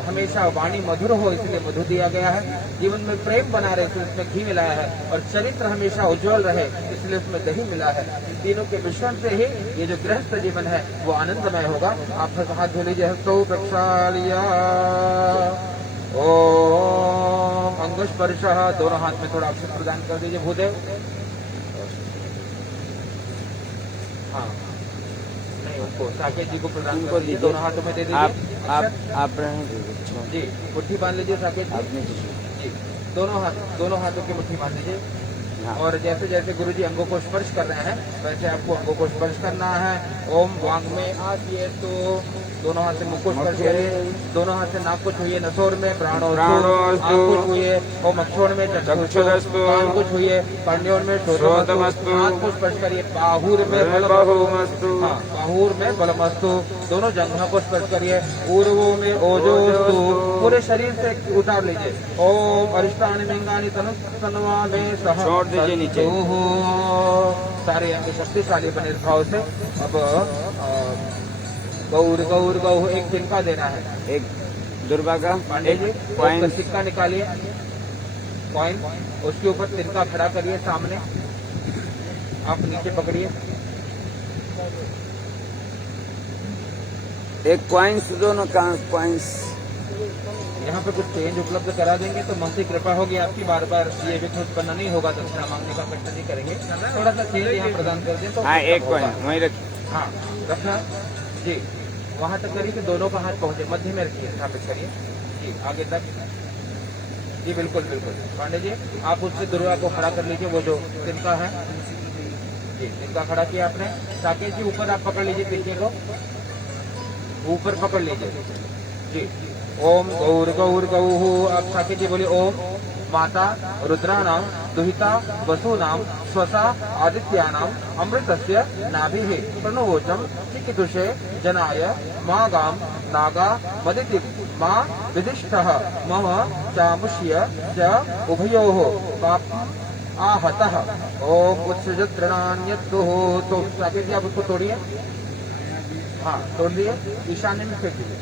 हमेशा वाणी मधुर हो, इसलिए मधु दिया गया है। जीवन में प्रेम बना रहे, इसलिए उसमें घी मिलाया है। और चरित्र हमेशा उज्जवल रहे, इसलिए उसमें दही मिला है। इन तीनों के मिश्रण से ही ये जो गृहस्थ जीवन है वो आनंदमय होगा। आप हाथ धो लीजिए। हस्तौ प्रक्षाल्य। ओम अंगस्पर्शः। दोनों हाथ में थोड़ा अक्षर प्रदान कर दीजिए भूदेव। हाँ नहीं, उसको साकेत जी को प्रदान कर दीजिए। दोनों हाथों में दे दीजिए। आप रहने दीजिए जी मुट्ठी बांध लीजिए साकेत जी। आपने जी दोनों हाथों की मुट्ठी बांध लीजिए। हाँ। और जैसे जैसे गुरुजी अंगों को स्पर्श कर रहे हैं वैसे आपको अंगों को स्पर्श करना है। ओम वांग में आती तो दोनों हाथ से मुख को स्पर्श करिए, दोनों हाथ से नाक को छुइए, नसोर में प्राणोस्तु, आँख को छुइए, ओम अक्षोण में चक्षुस्तु, कान को छुइए, कर्ण्यों में श्रोत्रमस्तु, हाथ को स्पर्श करिए, बाहुर में बलमस्तु, हाँ बाहुर में बलमस्तु, दोनों जंघा को स्पर्श करिए, ऊर्वों में ओजोस्तु, पूरे शरीर से उतार लीजिए। ओम अरिष्टानि लिंगानि तनुवा में सह छोड़ दीजिए नीचे। सारे अंग शक्तिशाली बने भाव से। अब गौर गौर गौ एक तिनका देना है। एक दुर्वा का पांडे जी कॉइन एक सिक्का निकालिए, कॉइन, उसके ऊपर तिनका खड़ा करिए सामने, आप नीचे पकड़िए। एक कॉइन्स, दोनों कॉइन्स। यहाँ पे कुछ चेंज उपलब्ध करा देंगे तो मन से कृपा होगी आपकी, बार बार ये भी उत्पन्न नहीं होगा, दक्षिणा मांगने का कष्ट नहीं करेंगे। थोड़ा सा चेंज यहाँ प्रदान कर दें तो हाँ एक होगा। कॉइन वहीं रखिए। हाँ रखना जी, वहाँ तक करिए कि दोनों का हाथ पहुँचे, मध्य में रखिए, स्थापित करिए जी, आगे तक जी, बिल्कुल बिल्कुल। पांडे जी आप उससे दुर्गा को खड़ा कर लीजिए, वो जो तिनका है जी, तिनका खड़ा किया आपने। साकेत जी ऊपर आप पकड़ लीजिए, तिनके को ऊपर पकड़ लीजिए जी। ओम गौर गौर गौ, आप साकेत जी बोलिए ओम माता रुद्राणाम दुहिता वसूनाम स्वसा आदित्यानाम अमृतस्य नाभिः प्रणवोचम चिकितुषे जनाय माँ गाम नागा मदिति माँ विदिष्टः मम चामुष्य च उभयोः पाप आहतः। ओम उत्सृजत तृणान्यद्दुः। तो साकेत जी आप उसको तोड़िए, हाँ तोड़ दिए, ईशान्य में फेंक दीजिए,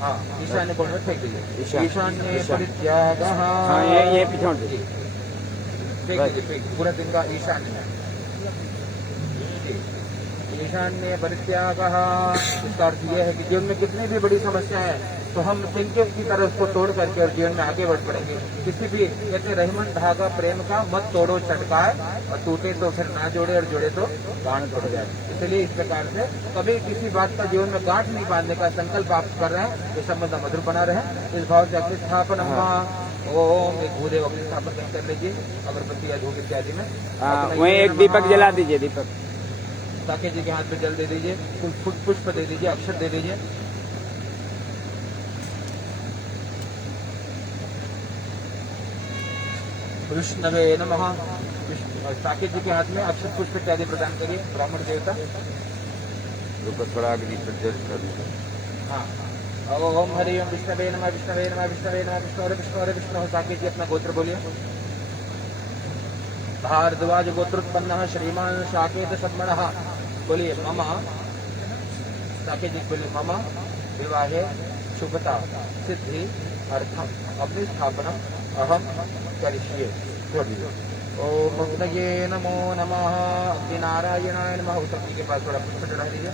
हाँ ईशान्य कोण में फेंक दीजिए। ईशान्य परित्यागः, हाँ ये पिछोड़ दीजिए, फेंक दीजिए, फेंक पूरा दिन का ईशान्य में जी। ईशान्य परित्यागः, इसका अर्थ यह है कि जीवन में कितनी भी बड़ी समस्या है तो हम तिनके की तरह उसको तोड़ करके और जीवन में आगे बढ़ पड़ेंगे। किसी भी कहते रहीमन धागा प्रेम का मत तोड़ो चटकाए, और टूटे तो फिर ना जोड़े और जोड़े तो गांठ टूट जाए। इसलिए इस प्रकार से कभी किसी बात का जीवन में गांठ नहीं बांधने का संकल्प आप कर रहे हैं, ये संबंध मधुर बना रहे। इस भाव से अग्नि स्थापन ओम एक भूदेव अग्नि स्थापन कर लीजिए, अगरबत्ती या धूप इत्यादि में। वहीं एक दीपक जला दीजिए, दीपक साकेत जी के हाथ में जल दे दीजिए, पुष्प दे दीजिए, अक्षर दे दीजिए। विष्णवे नमः। साकेत जी के हाथ में अक्षर पुष्प इत्यादि प्रदान करिए, ब्राह्मण देवता। रुको थोड़ा अग्नि प्रज्वलित कर दीजिए। हाँ ओम हरि ओम विष्णवे नमः, विष्णवे नमः, विष्णवे नमः, विष्णु विष्णु। साकेत जी अपना गोत्र बोलिए। भारद्वाज गोत्रोत्पन्न श्रीमान साकेत सद्मणः। बोलिए मम, साकेत जी बोलिए मम विवाहे शुभता सिद्धि अर्थम अग्नि स्थापनम अहम करिष्ये। ओम अग्नये नमो नमः। अग्नि नारायणाय नमः। उस अग्नि के पास थोड़ा पुष्प चढ़ा दीजिए।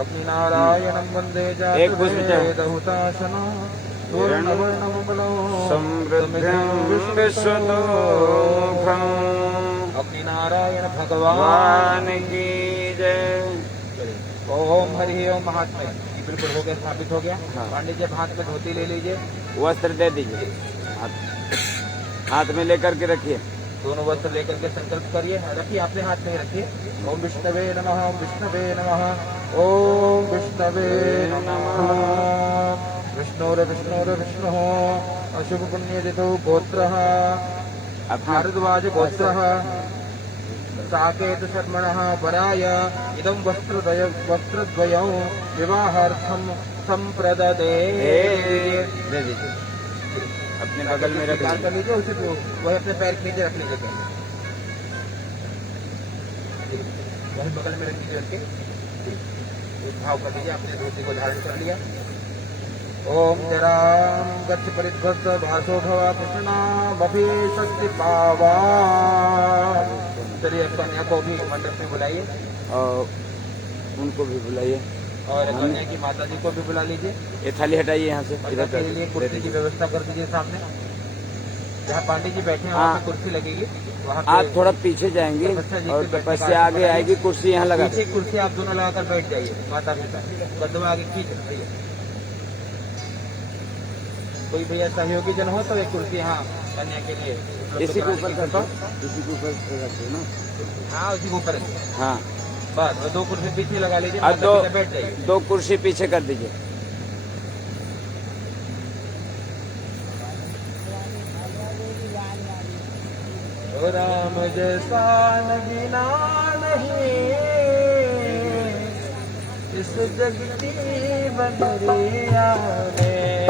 अग्नि नारायणं वंदे एक पुष्प चढ़ाओ। जातवेदहुताशनो समृद्धं विश्वतो अग्नि नारायण भगवान की जय। ओम हरि ओम। महात्मा जी बिल्कुल हो गया, स्थापित हो गया। हाँ। पांडे जी हाथ में धोती ले लीजिए, वस्त्र दे दीजिए, हाथ में लेकर के रखिए। दोनों वस्त्र लेकर के संकल्प करिए, रखिए अपने हाथ में रखिए। ओम विष्णवे नमः, ओम विष्णवे नमः, ओम विष्णवे नमः। विष्णुर विष्णुः अशुभ पुण्य तिथौ गोत्रः भारद्वाज गोत्रः साकेत शर्मणः वराय इदं वस्त्रद्वयं विवाहार्थं संप्रददे। दे दीजिए, अपने बगल में रख कर लीजिए, उसे वही अपने पैर के नीचे रख लीजिए, वही बगल में रख लीजिए, रख के एक भाव कर लीजिए। अपने धोती को धारण कर लिया। ओम जराम गच्छ परिध्वस्त भासो भवा कृष्णा बभि शक्ति पावा। चलिए कन्या को भी मंडप में बुलाइए और उनको भी बुलाइए, और कन्या की माता जी को भी बुला लीजिए। ये थाली हटाइए यहाँ से, इधर के लिए कुर्सी की व्यवस्था कर दीजिए सामने, जहाँ पांडे जी बैठे हैं वहाँ पे कुर्सी लगेगी। वहाँ आप थोड़ा पीछे जाएंगे और तपस्या आगे आएगी, कुर्सी यहाँ लगा पीछे कुर्सी आप दोनों लगाकर बैठ जाइए। माता पिता बंधुआ आगे खींच भैया, कोई भैया सहयोगी जन हो तो एक कुर्सी यहाँ कन्या के लिए उपलब्ध इसी के कराने ऊपर की कर कृपा। दो, इसी के ऊपर रख दो ना। हाँ उसी के ऊपर रखिए। हाँ, बस और 2 कुर्सी पीछे लगा लीजिए, और माता पिता बैठ जाइए। 2 कुर्सी पीछे कर दीजिए। ओ राम जैसा नगीना नहीं इस जग की बदरिया में।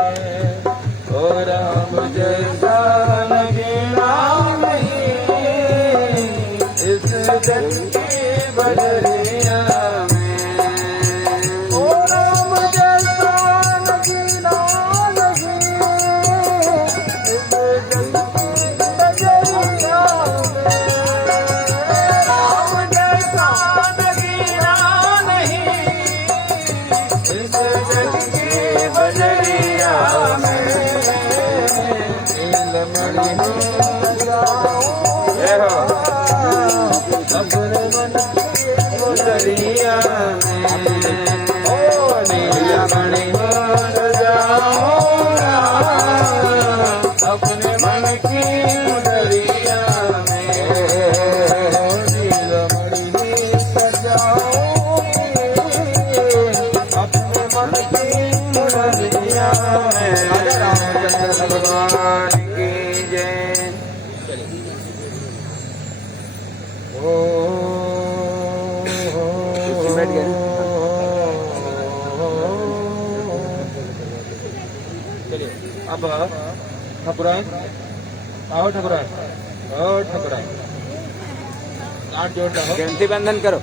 ओ राम जैसा नगीना नहीं इस जग की बदरिया में। ओ राम जैसा नगीना नहीं इस जग की बदरिया में। राम जैसा नगीना नहीं इस जग की बदरिया में। नीलमणि जय हो अपने मन की बदरिया में। ओ नीलमणि अपने मन की बदरिया में। नीलमणि सजाओ अपने मन की बदरिया में। राजा रामचंद्र भगवान की जय। ओ बैठ गए ना? चलिए अब ठकुराइन आओ, ठकुराइन आओ, ठकुराइन गांठ जोड़ रहो, ग्रंथि बंधन करो।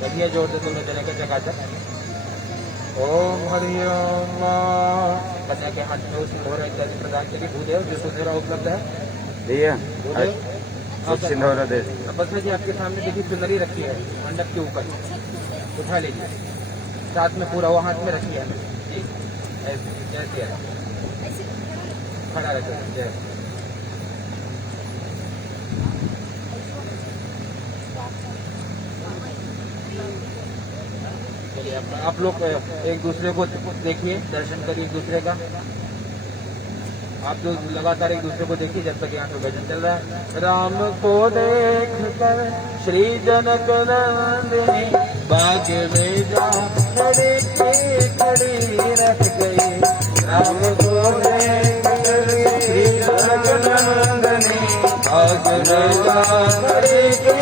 बढ़िया जोड़ दे तुम्हें देने का चकाचक। ओम हरि ओम। कन्या के हाथ में सिंदूर इत्यादि प्रदान के लिए भूदेव जो सुंदर उपलब्ध है। दिया भूदेव कुछ सिंदूर दे। बस जी आपके सामने देखिए चुनरी रखी है मंडप के ऊपर, उठा लीजिए, साथ में पूरा वो हाथ में रखिए जी, ऐसे जैसे है खड़ा रहते जय। चलिए आप लोग एक दूसरे को देखिए, दर्शन करिए एक दूसरे का। आप जो लगातार एक दूसरे को देखिए जब तक यहाँ पे भजन चल रहा है। राम को देख कर श्री जनक नंदिनी बाग में जा खड़ी की खड़ी रह गई। राम को देख कर श्री जनक नंदिनी बाग में जा खड़ी की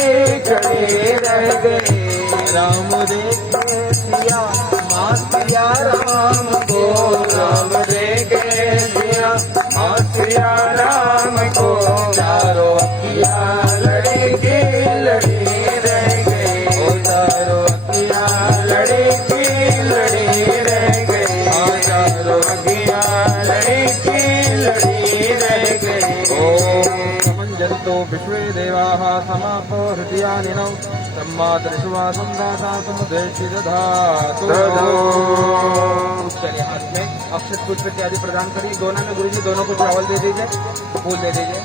खड़ी रह गई। राम देखे सिया माँ सिया राम को, राम देखे सिया माँ सिया राम को। चारों अखिया लड़ी की लड़ी रह गई। ओ चारों अखिया लड़ी की लड़ी रह गई। हाँ चारों अखिया लड़ी की लड़ी रह गई। ओम समंजंतो विश्वे देवाः समापो हृदयानिनौ सम्मा दृष्ट्वा संदासा समुदेशि दधातु। चलिए हाथ में अक्षत पुष्प इत्यादि प्रदान करिए। दोनों में गुरुजी दोनों को चावल दे दीजिए, फूल दे दीजिए,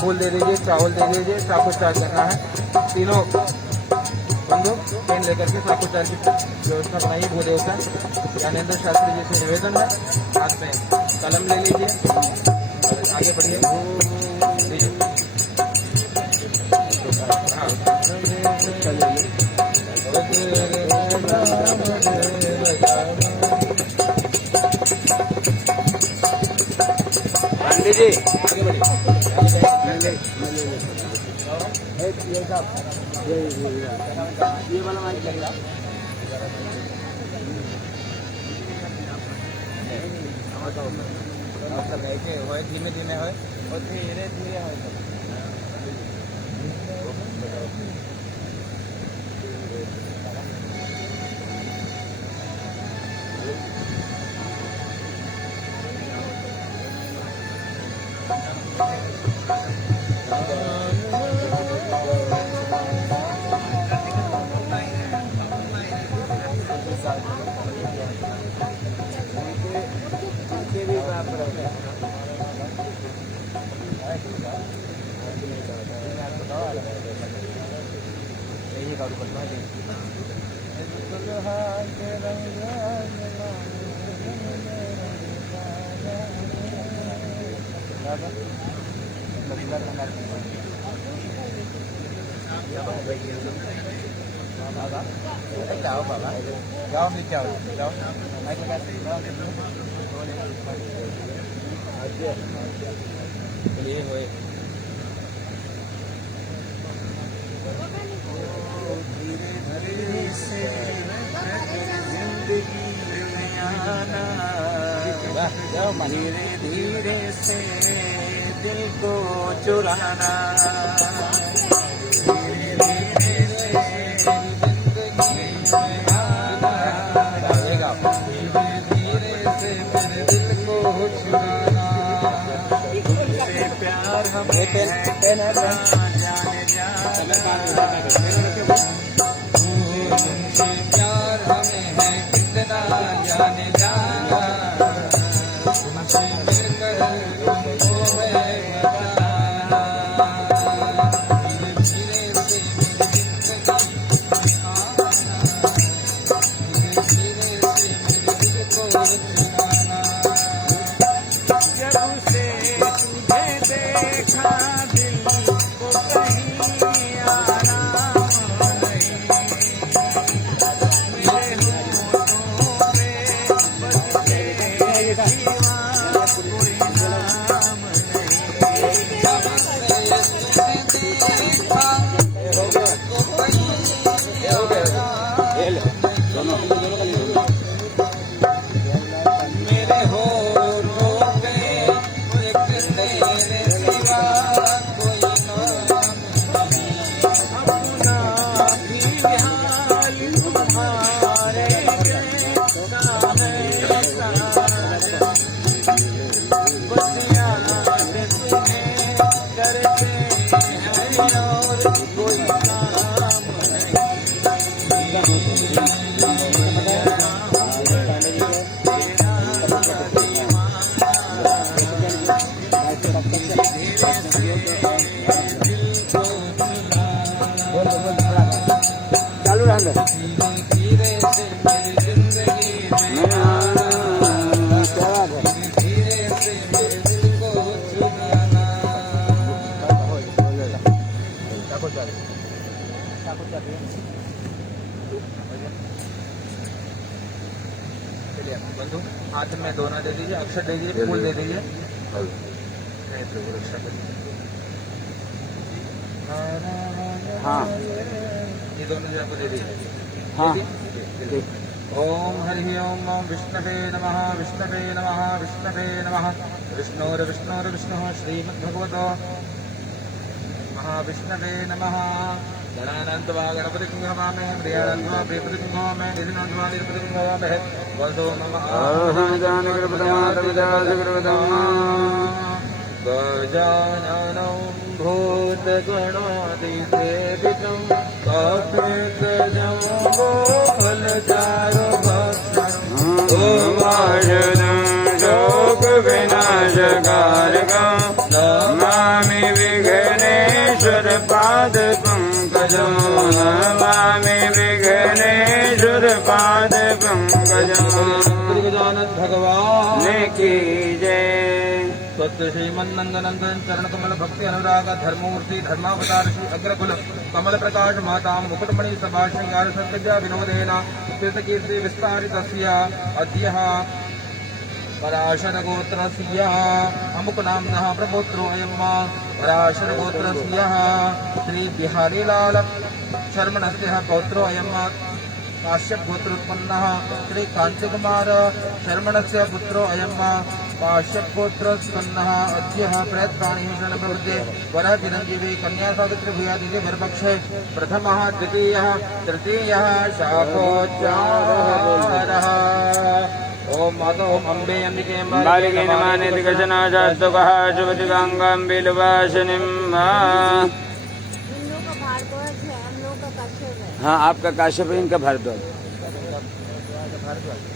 फूल दे दीजिए, चावल दे दीजिए। साकुर चार्ज करना है। तीनों बंधु पेन लेकर के साकुर चार्ज की व्यवस्था बनाइए। भूदेव का ज्ञानेंद्र शास्त्री जी से निवेदन है, हाथ में कलम ले लीजिए और आगे बढ़िए। लीजिए पांडे जी आगे बढ़िए। ये वाला माइक चलेगा। धीमे धीमे हो और धीरे धीरे हो। जाओ बाबा जाओ भी जाओ जाओ ये हुए धीरे धीरे से दिल को चुराना प्यार हमें है कितना जाने जाना तुमसे मिलकर तुमको है बताना धीरे धीरे से मेरी जिंदगी आना धीरे धीरे से मेरे दिल को चुराना जब से तुझे देखा दिल को कहीं आराम नहीं मेरे होठों पे बस तेरे सिवा कोई नाम नहीं जब से तुझे देखा तो कहीं आराम मेरे होठों पे एक तेरे सिवा कोई नाम नहीं अपना भी हाल तुम्हारे जैसा है साजन बस याद तुम्हें करते हैं और कोई काम चालू रहने धीरे से मेरी जिंदगी में आना धीरे से मेरे दिल को चुराना चलिए बंधु हाथ में दोना दे दीजिए अक्षर दे दीजिए फूल दे दीजिए रक्षा करिए हाँ ये दोनों जो आपको दे दीजिए हाँ ओम हरि ओम विष्णवे नमः विष्णवे नमः विष्णवे नमः विष्णुर्विष्णुर्विष्णुः श्रीमद्भगवतो महाविष्णवे नमः गणानन्त्वा गणपतिं हवामहे प्रियानन्त्वा प्रियपतिं हवामहे निधिनन्त्वा निरपतिं हवामहे वसो मम गजाननं भूतगणादिसेवितं शोकविनाशकारकं नमामि विघ्नेश्वर पाद पंकजं नमामि विघ्नेश्वर पाद पंकजं गजानन भगवान की जय। स्वस्ति श्रीमन्नंदनंदन चरण कमल भक्ति अनुराग धर्ममूर्ति धर्मावतार श्री अग्रकुल कमल प्रकाश माता मुकुटमणि सभा श्रृंगार सत्या विनोदेन तीर्थकीर्ति विस्तारितस्य अद्यः पराशर गोत्रस्य अमुक नाम्नः प्रपुत्रो अयं पराशर गोत्रस्य श्री बिहारी लाल शर्मणस्य पौत्रो अयं काश्यप गोत्रोत्पन्नः श्री कांचकुमार शर्मणस्य पुत्रो अयं काश्यप गोत्रोत्पन्नः अद्यः प्रयत्प्राणिः शरणप्रवृत्ते वरः चिरञ्जीवी कन्या सावित्री भूयादिति वरपक्षे प्रथमः द्वितीयः तृतीयः शाखोच्चारः ओम माता ओम अम्बे अंबिके बालिके नमानि दिगजनाजास्तुकः शुभदिगाङ्गां बिल्वासिनीं हाँ आपका काश्यप इनका भारद्वाज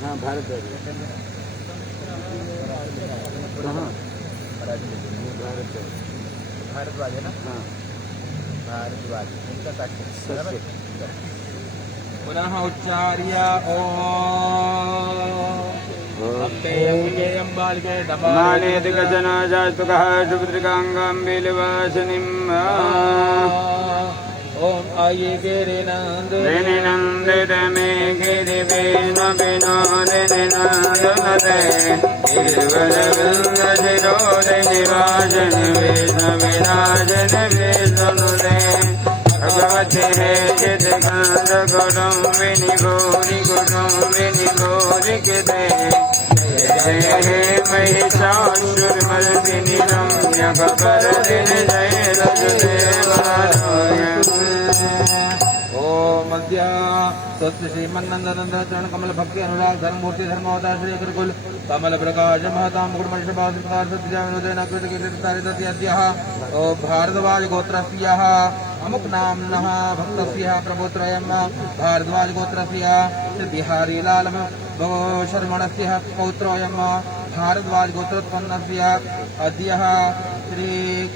हाँ भारद्वाज भारद्वाज है ना हाँ भारद्वाज इनका काश्यप पुनः उच्चार्य ओम अम्बे अंबिके अम्बा मालिके मानेति कचन जास्तुकः सुपुत्रिकाङ्गं बिलवासनिम् ओम आये गिरे नंद ऋणिनन्दित मे गिरिवेन विनोदिनिनन्दनते गिरिवरवृन्दशिरोदिनिवाजन विष्णविराजन विष्णुनुते भगवते हे चित्कन्दकुटुं विनिगोरिकृते हे महिषासुरमर्दिनि रम्यकपरदिनि जय रघुदेवाय ओम मध्या स्वस्ति श्रीमन्नंदनंद चरण कमल भक्ति अनुराग धर्ममूर्ति धर्मावतार श्री गुरुकुल कमल प्रकाश महताम गुरुमर्षभास्कर सत्याविनोदय नकृत कीर्तितारितत्यः ओ भारद्वाज गोत्रस्यः अमुक नाम्नः भक्तस्यः प्रभुत्रयम् भारद्वाज गोत्रस्य श्री बिहारी लाल शर्मणस्य पौत्रोऽयम् भारद्वाज गोत्रोत्पन्नस्य अद्यः श्री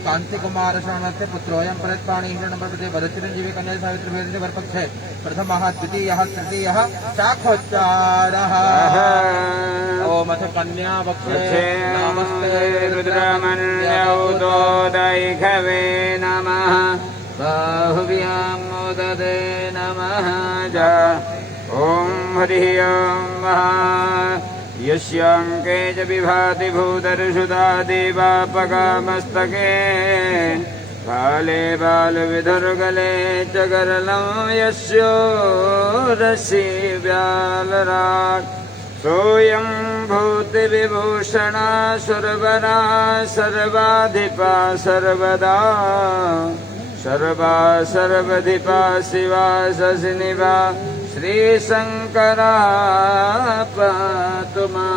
कांति कुमार शरणस्य पुत्रोऽयं प्रयत्पाणि शरणं प्रपदे भरतचिरञ्जीवी कन्या सावित्री भेदे वरपक्षे प्रथमः द्वितीयः तृतीयः शाखोच्चारः ओम अथ कन्या पक्षे नमस्ते रुद्रमन्यौदोदैघवे नमः बाहुभ्यां मोददे नमः ज ॐ हरिः ॐ यस्याङ्के च विभाति भूतर्षुधा देवापगामस्तके काले बालविधुर्गले च गरलं यस्योरसि व्यालराट् सोऽयं भूतिविभूषणा सुरवरा सर्वाधिपा सर्वदा सर्वा सर्वधिपा शिवा शशिनिवा श्रीशंकरा पातु मां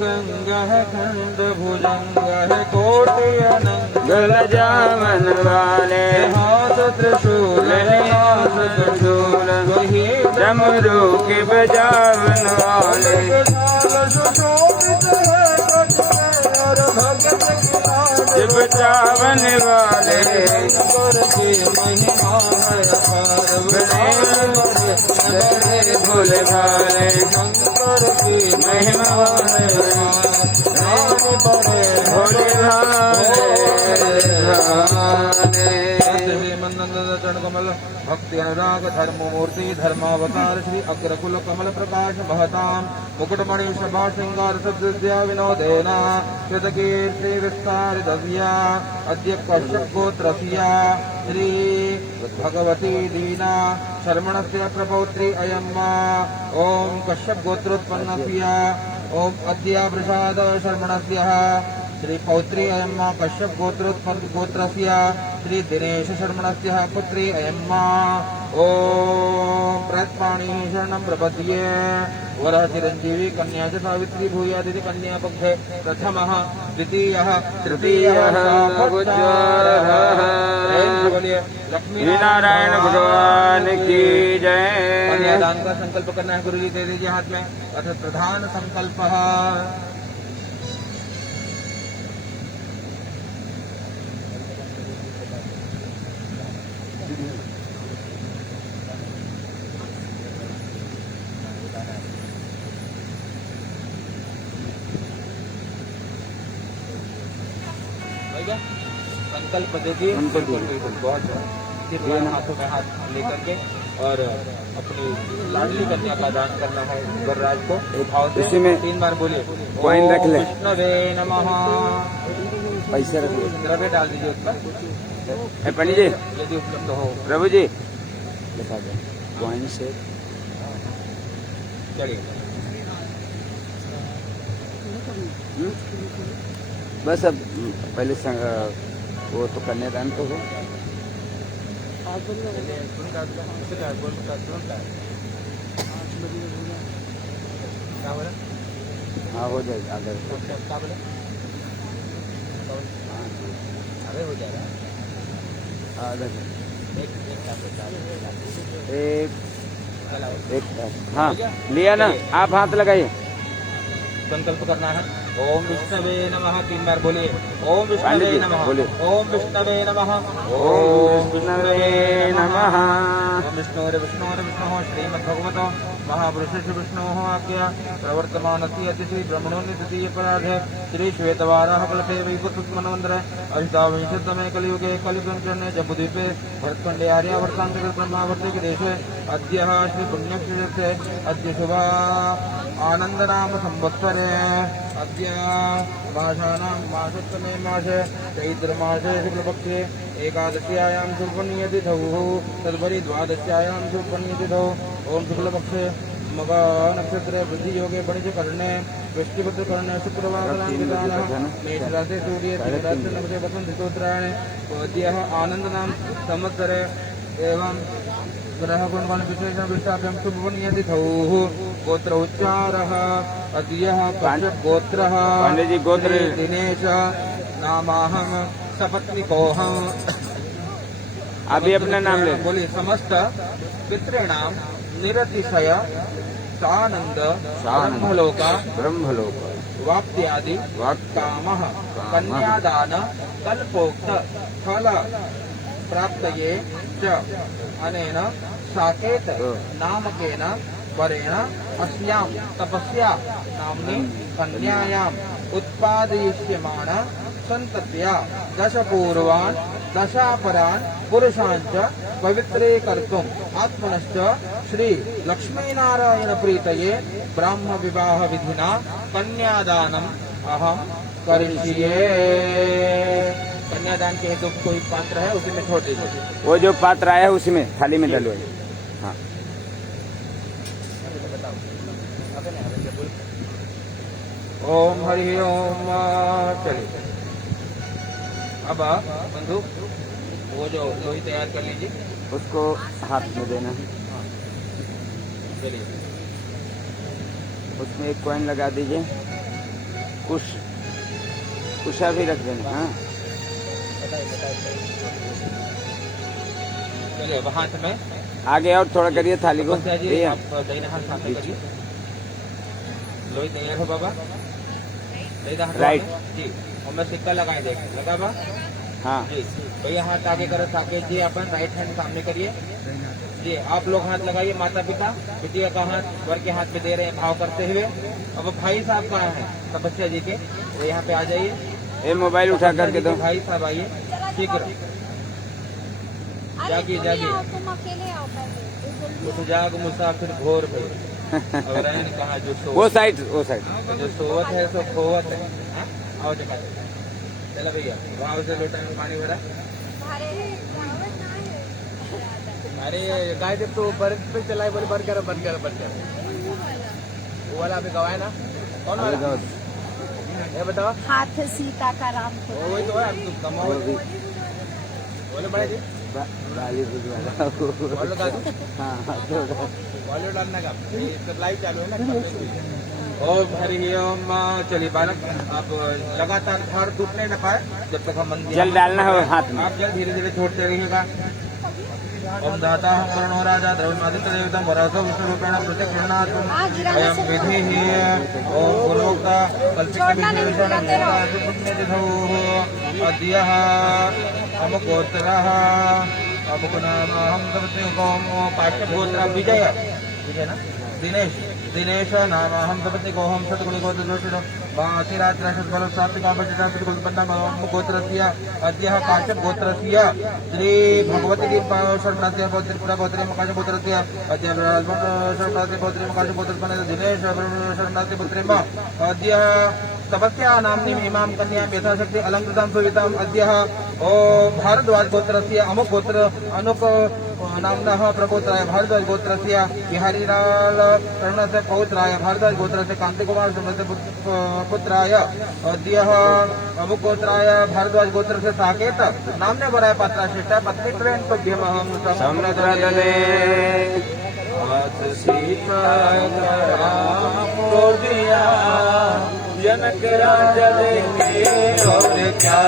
गंगः खंड भुजंगः कोटि अनंत गलजावन वाले हाथ त्रिशूल वही डमरू के बजावन वाले बचावन वाले भोले भाले शंकर की महिमा बड़े भोले भाले चरण कमल भक्ति अनुराग धर्म मूर्ति धर्मावतार श्री अग्रकुल कमल प्रकाश महताम मुकुटमणि सभा श्रृंगार सद्विद्या विनोदेना कृतकीर्ति विस्तार दव्या अद्य कश्यप गोत्रस्या श्री भगवती दीना शर्मणस्य प्रपौत्री अयम्मा ओम कश्यप गोत्रोत्पन्नस्य ओम अद्य प्रसाद शर्मणस्य श्री पौत्री अयम्मा कश्यप गोत्रस्य श्री दिनेश शर्मणस्य पुत्री अयम्मा ओम प्रयत्पाणि शरणं प्रपद्ये वरः चिरञ्जीवी कन्या च सावित्री भूयादिति कन्या पक्षे प्रथमः द्वितीयः तृतीयः लक्ष्मी नारायण भगवान की जय। कन्यादान का संकल्प करना है गुरु जी दे दीजिए हाथ में अथ प्रधान संकल्प संकल्प देखिए बहुत हाथों में हाथ लेकर के और अपनी लाडली कन्या का दान करना है वरराज को भाव से इसी में 3 बार बोलिए कॉइन रख ले। विष्णवे नमः पैसे रख लो। द्रव्य डाल दीजिए उसमें पंडित जी यदि उपलब्ध हो प्रभु जी दिखा दो कॉइन से चलिए बस अब पहले वो तो कन्यादान तो हो हाँ हो जाएगा अगर अरे हो जाएगा एक हाँ लिया ना आप हाथ लगाइए। संकल्प करना है ओम विष्णवे नमः 3 बार बोलिए ओम विष्णवे नमः ओम विष्णवे नमः ओम विष्णवे नमः ओम विष्णु विष्णु श्रीमद्भगवतो महापुरुष विष्णोः आज्ञा प्रवर्तमानस्य अतिश्री ब्रह्मणो द्वितीय पराध श्री श्वेतवाराः कल्पे वैकुत्मन्वन्तरे अष्टाविंशतमे कलियुगे कलिपञ्चमे जम्बूद्वीपे भरतखण्डे आर्यावर्तान्तरे ब्रह्मावर्ते देशे अद्य श्री पुण्यक्षेत्रे अद्य शुभा आनन्दनाम संवत्सरे अद्य मासानां मासोत्तमे मासे चैत्रमासे शुक्लपक्षे एकादश्यायां शुभपुण्यतिथौ तदुपरि द्वादश्यायां शुभपुण्यतिथौ ओम शुक्लपक्षे मग नक्षत्रे वृद्धि योगे वणिजकर्णे वृष्टिपत्रकर्णे शुक्रवासनां मेषराशि सूर्य नवसे वसन्तोत्तरायणे अद्य आनन्दनां संवत्सरे एवं ग्रह गुण विशेषण विष्टाभ्यं शुभपुण्यतिथौ गोत्र उच्चारः अद्य गोत्रः पांडे जी गोत्र दिनेश नामाहं सपत्नीकोऽहम् अभी अपना नाम ले बोले समस्त पितॄणां निरतिशय सानंद ब्रह्मलोक वाप्त्यादि कामः कन्यादान कल्पोक्त फल प्राप्तये च अनेन साकेत नामकेन वरेण अस्यां तपस्या नाम्नि कन्यायाम् उत्पादयिष्यमाण सन्तत्या दशपूर्वान् दशापरान् पुरुषान् च पवित्रीकर्तुम् आत्मनश्च श्री लक्ष्मीनारायण प्रीतये ब्राह्म विवाह विधिना कन्यादानम् अहं करिष्ये। कन्यादान के हेतु कोई पात्र है उसी में छोड़ दीजिए। वो जो पात्र आया है उसी में थाली में डालो। हाँ ओम हरि ओम। चलिए अब बंधु वो जो लोही तैयार कर लीजिए, उसको हाथ में देना। चलिए उसमें एक कॉइन लगा दीजिए, कुशा भी रख देना। हाँ चलिए अब हाथ में आगे और थोड़ा करिए थाली को। जी आप दाहिने हाथ सामने करिए। लोही तैयार हो बाबा, राइट जी। और मैं सिक्का लगाए देख लगा बा। हाँ जी भैया हाथ आगे करो साकेत जी, अपन राइट हैंड सामने करिए जी। आप लोग हाथ लगाइए, माता पिता बिटिया का हाथ वर के हाथ में दे रहे हैं भाव करते हुए। अब भाई साहब कहाँ हैं तपस्या जी के, वो यहाँ पे आ जाइए। ये मोबाइल उठा करके दो। भाई साहब आइए, ठीक है जागिए जागिए। तुम अकेले आओ पहले। उठ जाग मुसाफिर भोर भई। और ने कहा जो वो साइड जो सोवत है सो खोवत है। हाँ? आओ जगह चलो भैया, वहाँ से लोटा में पानी भरा। अरे गाय जब तो बर्फ पे चलाए बोले बंद करो बंद करो बंद करो। वो वाला अभी गवाए ना, कौन वाला ये बताओ। हाथ सीता का राम को। वही तो है, अब तो कमाओ बोले बड़े जी बोलो दादू। बॉलीवुड डालने का लाइव चालू है ना। ओम हरि ओम। चलिए बालक आप लगातार धार टूटने न पाए जब तक हम मंदिर जल डालना है हाथ में। आप जल धीरे धीरे छोड़ते रहिएगा। ओम दाता हम करुणो राजा द्रव्यमादित्य देवता वरसो विष्णु रूपेण प्रत्यक्षणातुम अयं विधिः। ओम गुरोक्ता कल्पितविशेषणं अद्यः अमुकोत्तरः अमुक नाम हम सपत्नीकोम। काश्यपगोत्र विजय ना दिनेश नाम हम सपत्नीकोहम सतगुणिकोत्रदोषिणो वासिरात्रशद्बल सात्विकापचितात्रिकुलपन्नामुकोत्रस्य अद्यः काश्यपगोत्रस्य श्री भगवती शरणस्य पौत्रिपुरगोत्रे काश्यपगोत्रस्य अद्य शरणस्य पौत्रि काश्यपगोत्रस्य दिनेश शरणस्य पुत्रेम अद्य तपस्या नाम्नी इमां कन्यां यथाशक्ति अलंकृतां सुविताम् अद्यः ओम भारद्वाज गोत्रस्य अमुक गोत्र अनुक नाम्नः प्रगोत्राय भारद्वाज गोत्रस्य बिहारीलाल शरणस्य पौत्राय भारद्वाज गोत्रस्य कांतिकुमार शरणस्य पुत्राय अद्यः अमुक गोत्राय भारद्वाज गोत्रस्य साकेत नाम्ने वराय पात्राशिष्ट पत्नीत्वेन पद्यमहं सम्प्रदने। जनक राजा देंगे और क्या,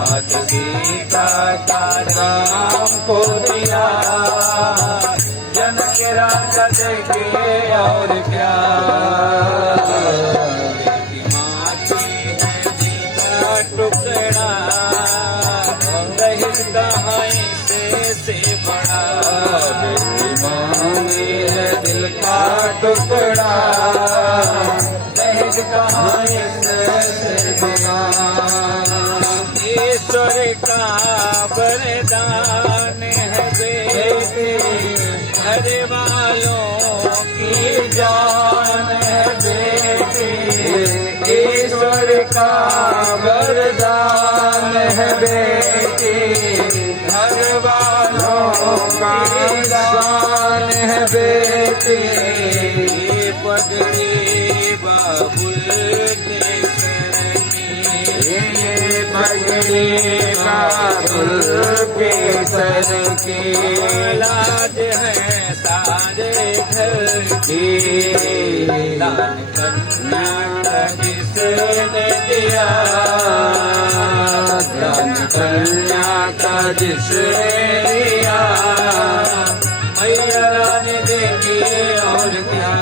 आज सीता का नाम को दिया। जनक राजा देंगे और क्या, मेरी माटी है सीता टुकड़ा रही कहाँ से बड़ा। मेरी माँ टुकड़ा दहेज कहाँ ईश्वर का वरदान है बेटे घर वालों की जान है बेटे ईश्वर का वरदान है बेटे घर वालों का जान है बेटे पगड़ी बाबुल के पगड़ी बाबुल के सर की लाज है सारे घर की दान करना जिसने दिया दान करना का जिसने दिया मैया ने देखी और क्या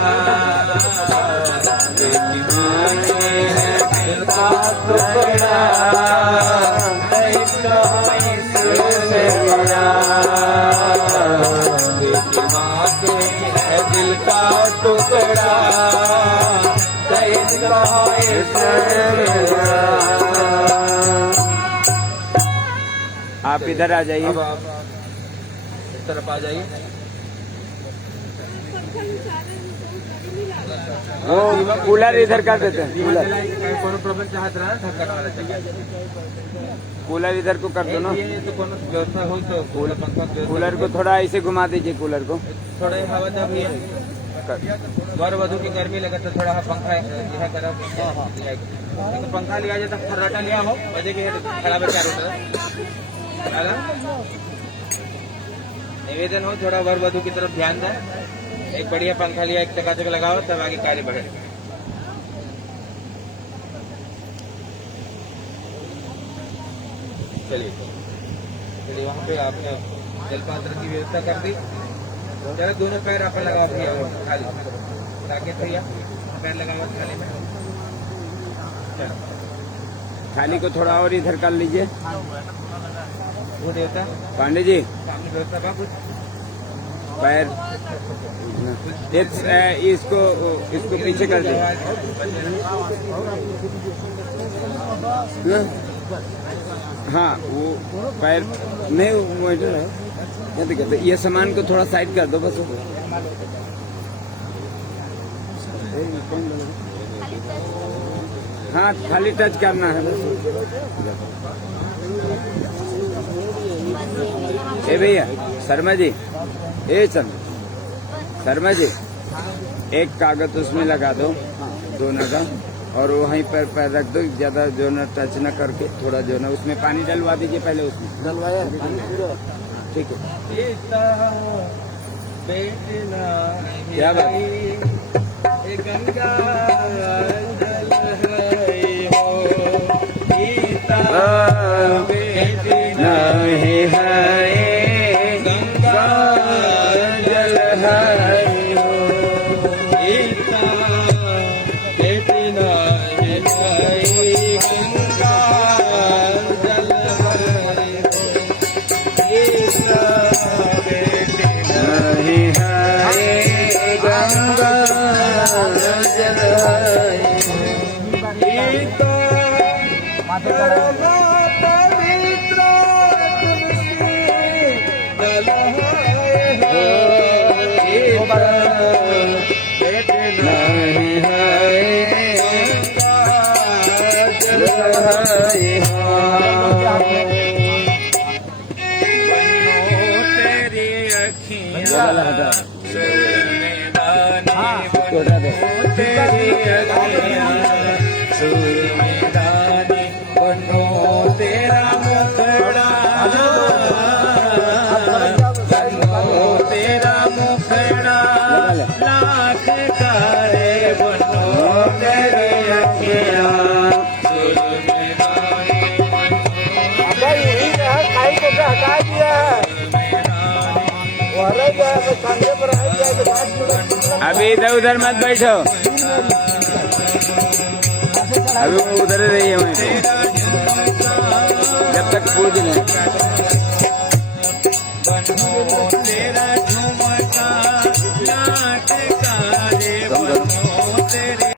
बेटी माँ के है दिल का टुकड़ा बेटी माँ के है दिल का टुकड़ा आप इधर आ जाइए। अब आप इस तरफ आ जाइए। वो कूलर इधर कर देते हैं, कूलर कोनो प्रॉब्लम चाहत रहा ढक्कन वाला चाहिए कूलर इधर को कर दो ना। ये तो कोनो व्यवस्था हो तो कूलर पंखा कूलर को थोड़ा ऐसे घुमा दीजिए, कूलर को थोड़ा हवा जब ये वर वधु की गर्मी लगे तो थोड़ा पंखा यह करा तो पंखा लिया जाए तो फर्राटा लिया हो वजह के खराब है चारों तरफ। निवेदन हो थोड़ा वर वधु की तरफ ध्यान दें। एक बढ़िया पंखा लिया, एक चकाचक लगाओ तब आगे कार्य बढ़े। चलिए चलिए वहाँ पे आपने जलपात्र की व्यवस्था कर दी। जरा दोनों पैर आप लगाओ भैया खाली राकेश भैया पैर लगाओ थाली में। थाली को थोड़ा और इधर कर लीजिए। वो देवता पांडे जी सामने व्यवस्था का कुछ पैर इसको इसको पीछे कर दे। हाँ वो पैर नहीं वो इधर है। ये सामान को थोड़ा साइड कर दो बस। हाँ खाली टच करना है बस। ए भैया शर्मा जी, ए शर्मा जी एक कागज उसमें लगा दो दोनों का और वहीं पर पैर रख दो, ज्यादा जो ना टच न करके थोड़ा जो ना उसमें पानी डलवा दीजिए पहले। उसमें डलवाया ठीक है। क्या बात नहीं है गंगा जल है बेटी नहीं है गंगा जल है बेटी नहीं है गंगा जल अभी इधर उधर मत बैठो, अभी वो उधर ही रही है वहीं जब तक पूज लें। तेरा झुमका नाटकारी गरम गरम